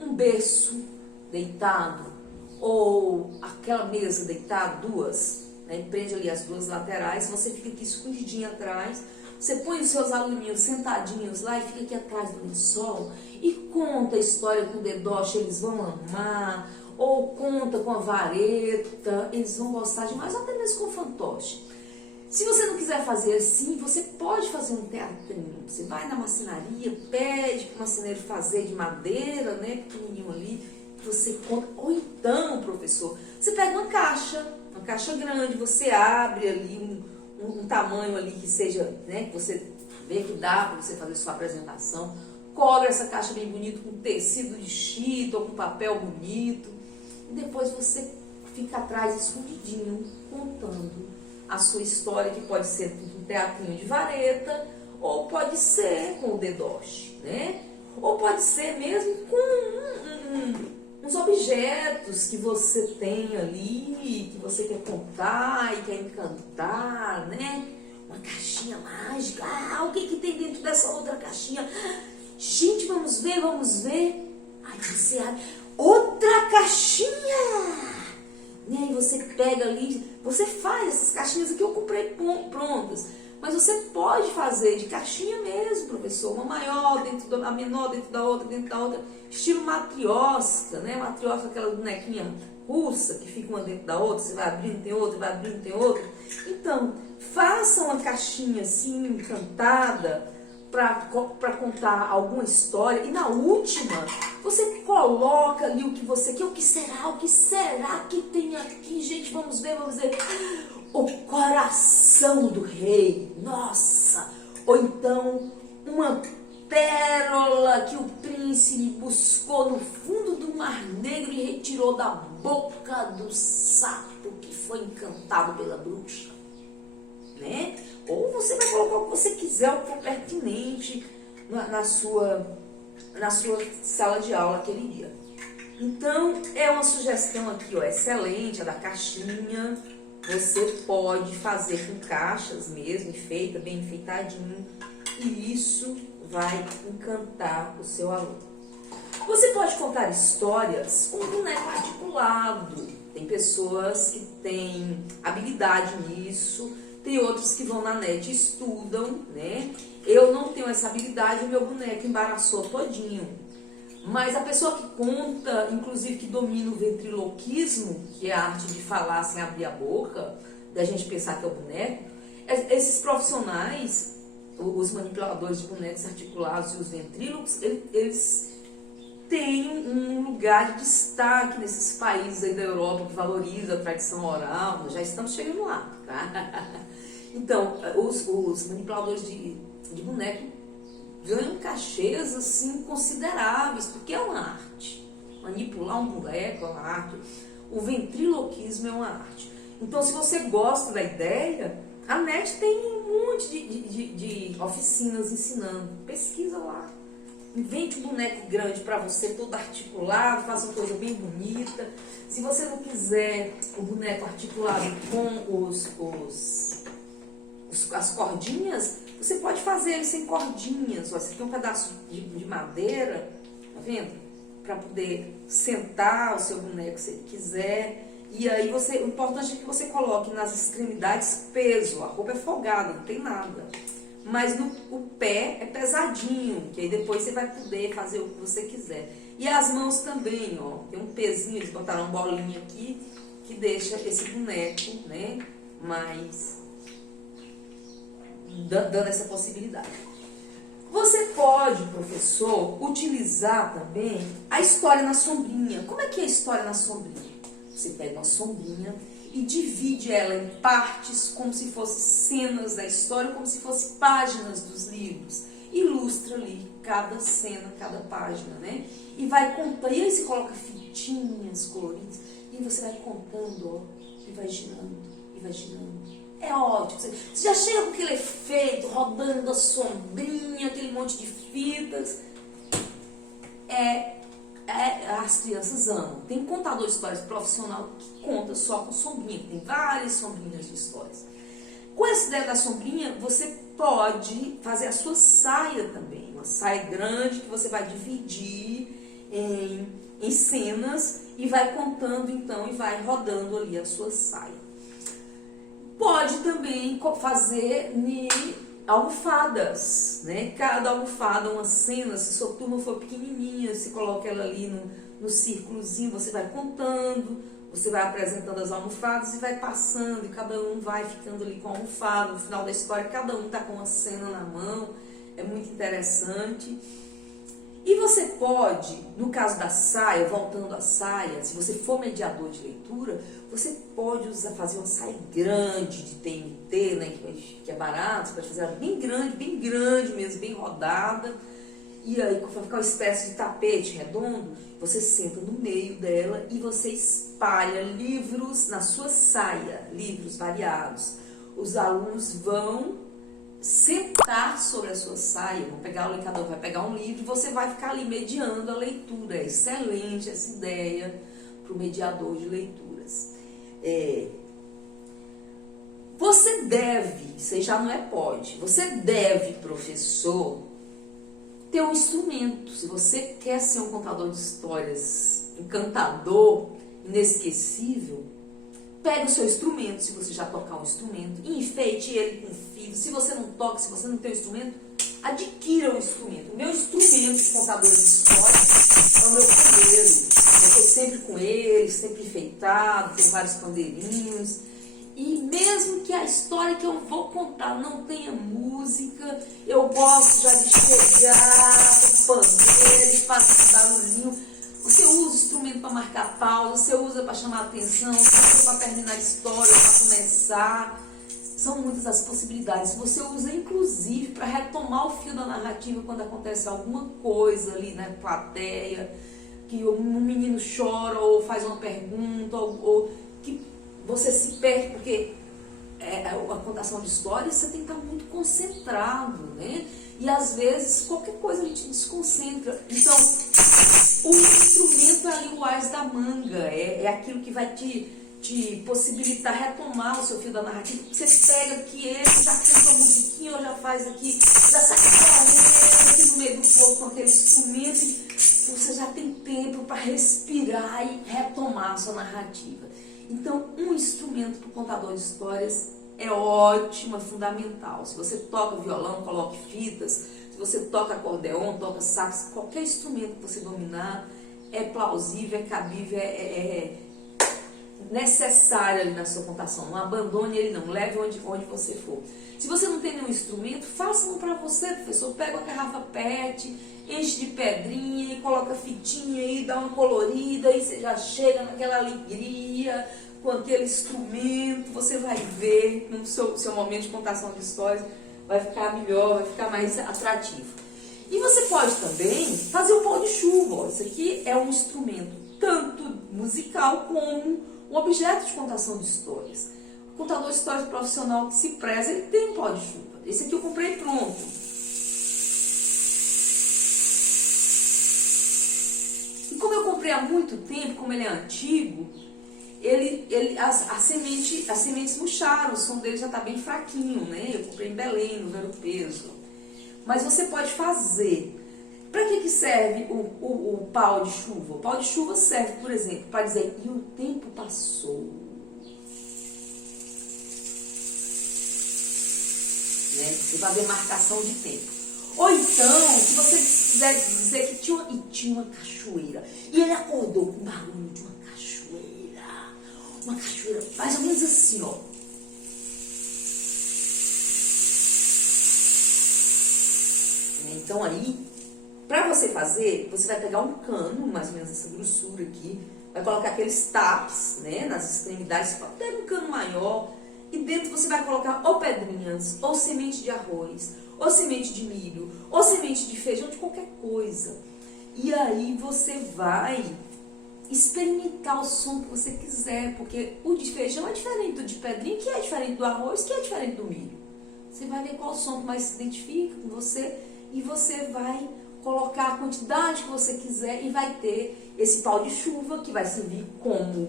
um berço deitado, ou aquela mesa deitada, 2, né? Prende ali as 2 laterais, você fica aqui escondidinho atrás, você põe os seus aluninhos sentadinhos lá e fica aqui atrás do lençol e conta a história com o dedoche, eles vão amar, ou conta com a vareta, eles vão gostar demais, ou até mesmo com o fantoche. Se você não quiser fazer assim, você pode fazer um teatrinho. Você vai na marcenaria, pede para o marceneiro fazer de madeira, né, pequenininho ali, você conta. Ou então, professor, você pega uma caixa grande, você abre ali um tamanho ali que seja, né, que você vê que dá para você fazer sua apresentação, cobre essa caixa bem bonito com tecido de chita ou com papel bonito, e depois você fica atrás escondidinho contando a sua história, que pode ser um teatrinho de vareta, ou pode ser com o dedoche, né? Ou pode ser mesmo com uns objetos que você tem ali, que você quer contar e quer encantar, né? Uma caixinha mágica. O que tem dentro dessa outra caixinha? Gente, vamos ver. Aí você abre outra caixinha! E aí você pega ali, você faz essas caixinhas aqui, eu comprei prontas. Mas você pode fazer de caixinha mesmo, professor. Uma maior, a menor dentro da outra, estilo matriosca, né? Matriosca, aquela bonequinha russa, que fica uma dentro da outra, você vai abrindo, tem outra, vai abrindo, tem outra. Então, faça uma caixinha assim, encantada, para contar alguma história, e na última você coloca ali o que você quer. O que será que tem aqui, gente? Vamos ver. O coração do rei, nossa! Ou então uma pérola que o príncipe buscou no fundo do Mar Negro e retirou da boca do sapo que foi encantado pela bruxa, né? Ou você vai colocar o que você quiser, o que for pertinente na sua sala de aula aquele dia. Então, é uma sugestão aqui, ó, excelente, a da caixinha. Você pode fazer com caixas mesmo, bem enfeitadinho, e isso vai encantar o seu aluno. Você pode contar histórias com um boneco articulado. Tem pessoas que têm habilidade nisso, tem outros que vão na net e estudam, né? Eu não tenho essa habilidade, o meu boneco embaraçou todinho. Mas a pessoa que conta, inclusive que domina o ventriloquismo, que é a arte de falar sem abrir a boca, da gente pensar que é o boneco, esses profissionais, os manipuladores de bonecos articulados e os ventrílocos, eles têm um lugar de destaque nesses países aí da Europa que valoriza a tradição oral. Nós já estamos chegando lá, tá? Então, os manipuladores de boneco ganham cachês assim consideráveis, porque é uma arte. Manipular um boneco é uma arte. O ventriloquismo é uma arte. Então, se você gosta da ideia, a NET tem um monte de oficinas ensinando. Pesquisa lá. Invente um boneco grande para você, todo articulado, faça uma coisa bem bonita. Se você não quiser o boneco articulado com as cordinhas, você pode fazer ele sem cordinhas. Ó, você tem um pedaço de madeira, tá vendo? Para poder sentar o seu boneco se ele quiser. E aí o importante é que você coloque nas extremidades peso. A roupa é folgada, não tem nada. Mas o pé é pesadinho, que aí depois você vai poder fazer o que você quiser. E as mãos também, ó. Tem um pezinho, eles botaram uma bolinha aqui, que deixa esse boneco, né, mais dando essa possibilidade. Você pode, professor, utilizar também a história na sombrinha. Como é que é a história na sombrinha? Você pega uma sombrinha e divide ela em partes, como se fossem cenas da história, como se fossem páginas dos livros. Ilustra ali cada cena, cada página, né? E vai contando, e aí você coloca fitinhas coloridas, e você vai contando, ó, e vai girando, e vai girando. É ótimo. Você já chega com aquele efeito, rodando a sombrinha, aquele monte de fitas. As crianças amam. Tem um contador de histórias profissional que conta só com sombrinha, tem várias sombrinhas de histórias. Com essa ideia da sombrinha, você pode fazer a sua saia também. Uma saia grande que você vai dividir em cenas e vai contando então e vai rodando ali a sua saia. Pode também fazer almofadas, né? Cada almofada, uma cena, se sua turma for pequenininha, você coloca ela ali no círculozinho, você vai contando, você vai apresentando as almofadas e vai passando, e cada um vai ficando ali com a almofada. No final da história, cada um está com uma cena na mão, é muito interessante. E você pode, no caso da saia, voltando à saia, se você for mediador de leitura, você pode fazer uma saia grande de TNT, né, que é barato, você pode fazer ela bem grande mesmo, bem rodada. E aí, vai ficar uma espécie de tapete redondo, você senta no meio dela e você espalha livros na sua saia, livros variados. Os alunos vão sentar sobre a sua saia, cada um vai pegar um livro e você vai ficar ali mediando a leitura. É excelente essa ideia para o mediador de leituras. Você deve, você já não pode, você deve, professor, ter um instrumento. Se você quer ser um contador de histórias encantador, inesquecível, pega o seu instrumento, se você já tocar um instrumento, e enfeite ele com fio. Se você não toca, se você não tem um instrumento, adquira um instrumento. O meu instrumento de contadora de histórias é o meu pandeiro. Eu estou sempre com ele, sempre enfeitado, tem vários pandeirinhos. E mesmo que a história que eu vou contar não tenha música, eu gosto já de chegar com o pandeiro e fazer esse barulhinho. Você usa o instrumento para marcar pausa, você usa para chamar atenção, você usa para terminar a história, para começar. São muitas as possibilidades. Você usa, inclusive, para retomar o fio da narrativa quando acontece alguma coisa ali na plateia, que um menino chora ou faz uma pergunta, ou que você se perde, porque a contação de histórias você tem que estar muito concentrado, né? E às vezes qualquer coisa a gente desconcentra. Então, o instrumento é ali o ás da manga, é aquilo que vai te possibilitar retomar o seu fio da narrativa. Você pega aqui ele, já canta a musiquinha, ou já faz aqui, já sai correndo aqui no meio do fogo com aquele instrumento, e você já tem tempo para respirar e retomar a sua narrativa. Então, um instrumento para o contador de histórias é ótimo, é fundamental. Se você toca violão, coloque fitas. Se você toca acordeon, toca sax, qualquer instrumento que você dominar é plausível, é cabível, é necessário ali na sua contação. Não abandone ele não, leve onde você for. Se você não tem nenhum instrumento, faça um para você, professor. Pega uma garrafa PET, enche de pedrinha e coloca fitinha aí, dá uma colorida, aí você já chega naquela alegria com aquele instrumento. Você vai ver no seu momento de contação de histórias, vai ficar melhor, vai ficar mais atrativo. E você pode também fazer o pau de chuva. Isso aqui é um instrumento tanto musical como um objeto de contação de histórias. O contador de histórias profissional que se preza, ele tem um pau de chuva. Esse aqui eu comprei pronto. E como eu comprei há muito tempo, como ele é antigo, as sementes murcharam, o som dele já está bem fraquinho, né? Eu comprei em Belém, no Vero Peso. Mas você pode fazer. Para que serve o pau de chuva? O pau de chuva serve, por exemplo, para dizer, e o tempo passou. Né? Você vai ver marcação de tempo. Ou então, se você quiser dizer que tinha uma cachoeira, e ele acordou com o barulho de uma cachoeira mais ou menos assim, ó. Então aí, para você fazer, você vai pegar um cano, mais ou menos essa grossura aqui, vai colocar aqueles taps, né, nas extremidades, até um cano maior, e dentro você vai colocar ou pedrinhas, ou semente de arroz, ou semente de milho, ou semente de feijão, de qualquer coisa. E aí você vai experimentar o som que você quiser, porque o de feijão é diferente do de pedrinha, que é diferente do arroz, que é diferente do milho. Você vai ver qual som que mais se identifica com você e você vai colocar a quantidade que você quiser e vai ter esse pau de chuva que vai servir como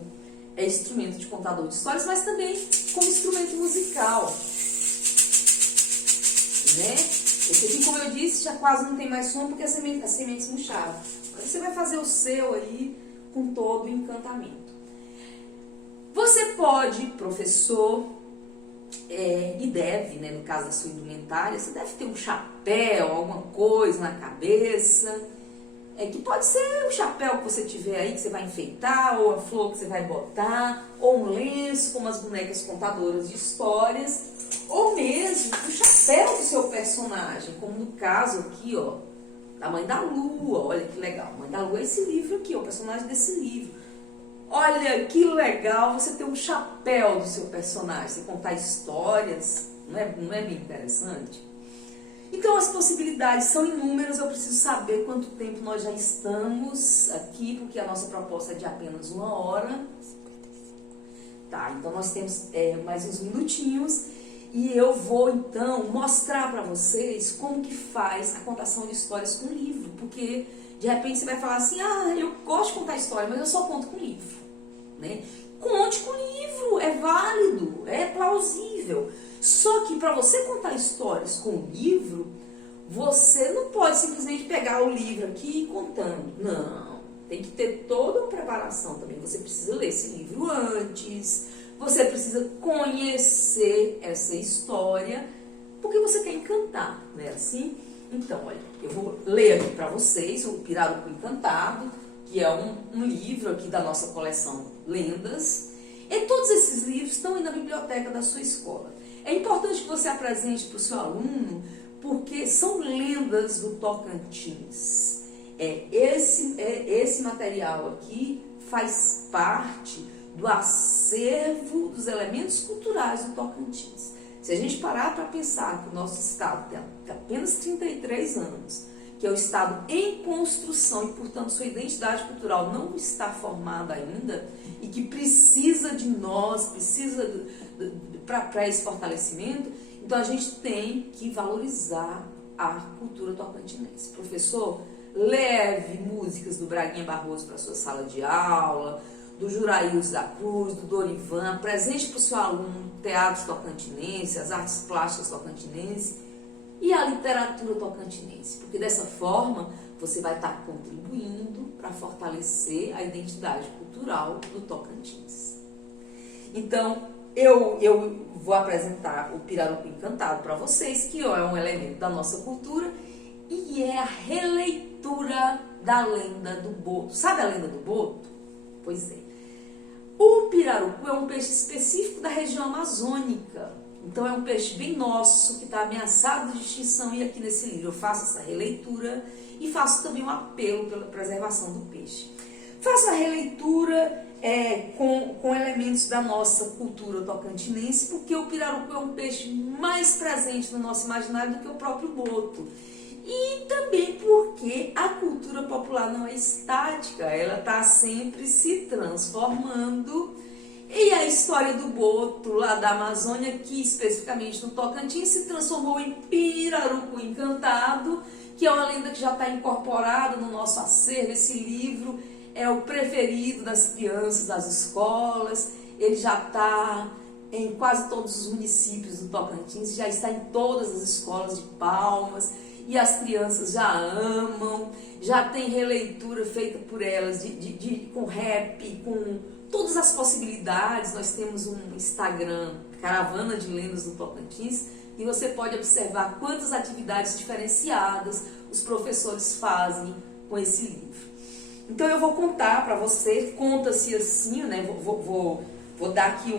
instrumento de contador de histórias, mas também como instrumento musical, né? Esse aqui, como eu disse, já quase não tem mais som porque as sementes murcharam. Mas você vai fazer o seu aí com todo o encantamento. Você pode, professor, e deve, né, no caso da sua indumentária, você deve ter um chapéu, alguma coisa na cabeça, que pode ser o chapéu que você tiver aí, que você vai enfeitar, ou a flor que você vai botar, ou um lenço, como as bonecas contadoras de histórias, ou mesmo o chapéu do seu personagem, como no caso aqui, ó, da Mãe da Lua. Olha que legal, Mãe da Lua é esse livro aqui, ó, o personagem desse livro. Olha que legal você ter um chapéu do seu personagem, você contar histórias, não é bem interessante? Então as possibilidades são inúmeras, eu preciso saber quanto tempo nós já estamos aqui, porque a nossa proposta é de apenas 1 hora. Tá, então nós temos mais uns minutinhos e eu vou então mostrar para vocês como que faz a contação de histórias com livro, porque de repente você vai falar assim, eu gosto de contar história, mas eu só conto com livro, né? Conte com livro, é válido, é plausível. Só que para você contar histórias com livro, você não pode simplesmente pegar o livro aqui e ir contando. Não, tem que ter toda uma preparação também. Você precisa ler esse livro antes, você precisa conhecer essa história, porque você quer encantar, né? Assim? Então, olha, eu vou ler aqui para vocês o Pirarucu Encantado, que é um livro aqui da nossa coleção Lendas. E todos esses livros estão aí na biblioteca da sua escola. É importante que você apresente para o seu aluno, porque são lendas do Tocantins. Esse material aqui faz parte do acervo dos elementos culturais do Tocantins. Se a gente parar para pensar que o nosso estado tem apenas 33 anos, que é o estado em construção e, portanto, sua identidade cultural não está formada ainda e que precisa de nós, precisa para esse fortalecimento, então a gente tem que valorizar a cultura tocantinense. Professor, leve músicas do Braguinha Barroso para a sua sala de aula, do Juraildes da Cruz, do Dorivan, apresente para o seu aluno teatros tocantinenses, as artes plásticas tocantinenses e a literatura tocantinense, porque dessa forma você vai estar contribuindo para fortalecer a identidade cultural do Tocantins. Então, eu vou apresentar o Pirarucu Encantado para vocês, que é um elemento da nossa cultura e é a releitura da lenda do boto. Sabe a lenda do boto? Pois é. O pirarucu é um peixe específico da região amazônica. Então é um peixe bem nosso, que está ameaçado de extinção, e aqui nesse livro eu faço essa releitura e faço também um apelo pela preservação do peixe. Faço a releitura com elementos da nossa cultura tocantinense, porque o pirarucu é um peixe mais presente no nosso imaginário do que o próprio boto. E também porque a cultura popular não é estática, ela está sempre se transformando. E a história do boto lá da Amazônia, aqui especificamente no Tocantins, se transformou em Pirarucu Encantado, que é uma lenda que já está incorporada no nosso acervo. Esse livro é o preferido das crianças, das escolas, ele já está em quase todos os municípios do Tocantins, já está em todas as escolas de Palmas, e as crianças já amam, já tem releitura feita por elas com rap, com todas as possibilidades. Nós temos um Instagram, Caravana de Lendas do Tocantins, e você pode observar quantas atividades diferenciadas os professores fazem com esse livro. Então eu vou contar para você, conta-se assim, né? Vou dar aqui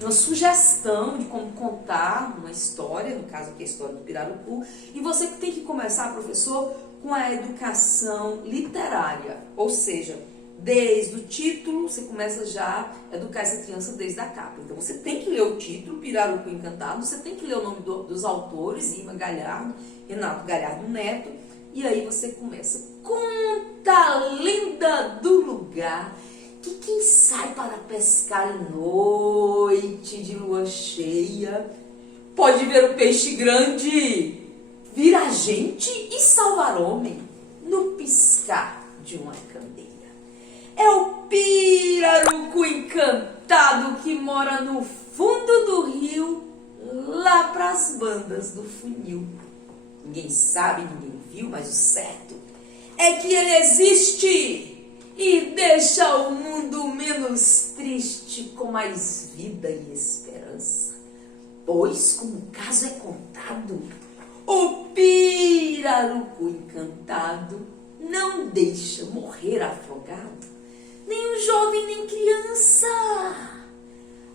uma sugestão de como contar uma história, no caso aqui a história do pirarucu, e você tem que começar, professor, com a educação literária, ou seja, Desde o título, você começa já a educar essa criança desde a capa. Então, você tem que ler o título, Pirarucu Encantado, você tem que ler o nome dos autores, Irma Galhardo, Renato Galhardo Neto, e aí você começa. Conta a lenda do lugar que quem sai para pescar em noite de lua cheia pode ver o peixe grande virar gente e salvar homem no piscar de uma candeia. É o pirarucu encantado que mora no fundo do rio, lá pras bandas do funil. Ninguém sabe, ninguém viu, mas o certo é que ele existe e deixa o mundo menos triste, com mais vida e esperança. Pois, como o caso é contado, o pirarucu encantado não deixa morrer afogado nem um jovem nem criança.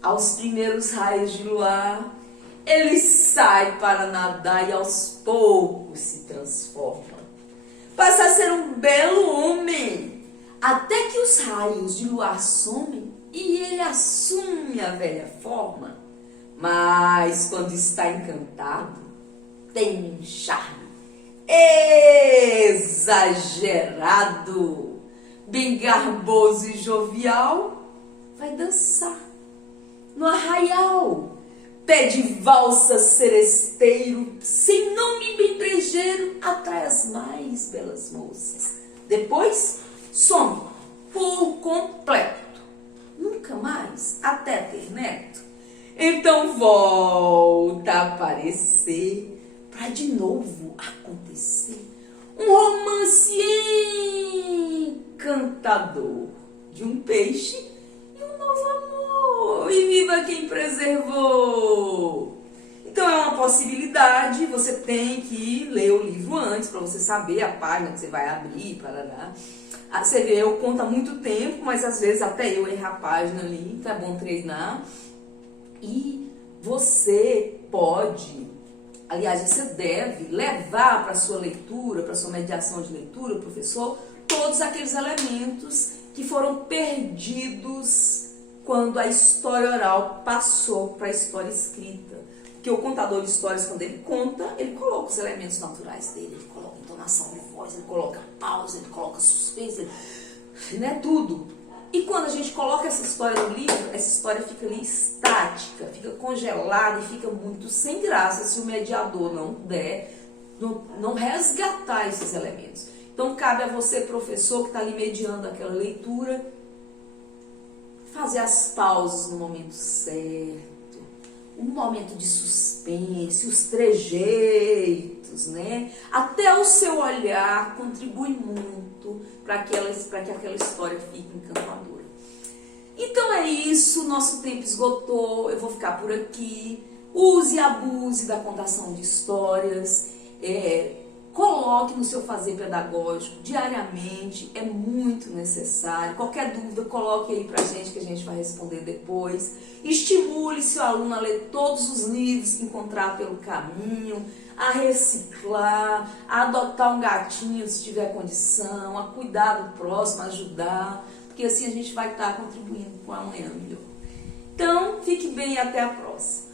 Aos primeiros raios de luar, ele sai para nadar e aos poucos se transforma. Passa a ser um belo homem, até que os raios de luar somem e ele assume a velha forma. Mas quando está encantado, tem um charme exagerado. Bem garboso e jovial, vai dançar no arraial. Pede valsa seresteiro, sem nome bem brejeiro, atrai as mais belas moças. Depois, some por completo. Nunca mais, até ter neto. Então volta a aparecer, pra de novo acontecer um romance encantador de um peixe e um novo amor. E viva quem preservou! Então é uma possibilidade, você tem que ler o livro antes para você saber a página que você vai abrir, parará. Você vê, eu conto há muito tempo, mas às vezes até eu erro a página ali, então é bom treinar. E você pode, aliás, você deve levar para a sua leitura, para a sua mediação de leitura, professor, todos aqueles elementos que foram perdidos quando a história oral passou para a história escrita. Porque o contador de histórias, quando ele conta, ele coloca os elementos naturais dele, ele coloca entonação de voz, ele coloca pausa, ele coloca suspense, né, tudo. E quando a gente coloca essa história no livro, essa história fica ali estática, fica congelada e fica muito sem graça se o mediador não resgatar esses elementos. Então cabe a você, professor, que está ali mediando aquela leitura, fazer as pausas no momento certo, um momento de suspense, os trejeitos, né? Até o seu olhar contribui muito para que aquela história fique encantadora. Então é isso, nosso tempo esgotou, eu vou ficar por aqui. Use e abuse da contação de histórias, coloque no seu fazer pedagógico diariamente, é muito necessário. Qualquer dúvida, coloque aí pra gente que a gente vai responder depois. Estimule seu aluno a ler todos os livros que encontrar pelo caminho, a reciclar, a adotar um gatinho se tiver condição, a cuidar do próximo, a ajudar, porque assim a gente vai estar contribuindo com amanhã melhor. Então, fique bem e até a próxima.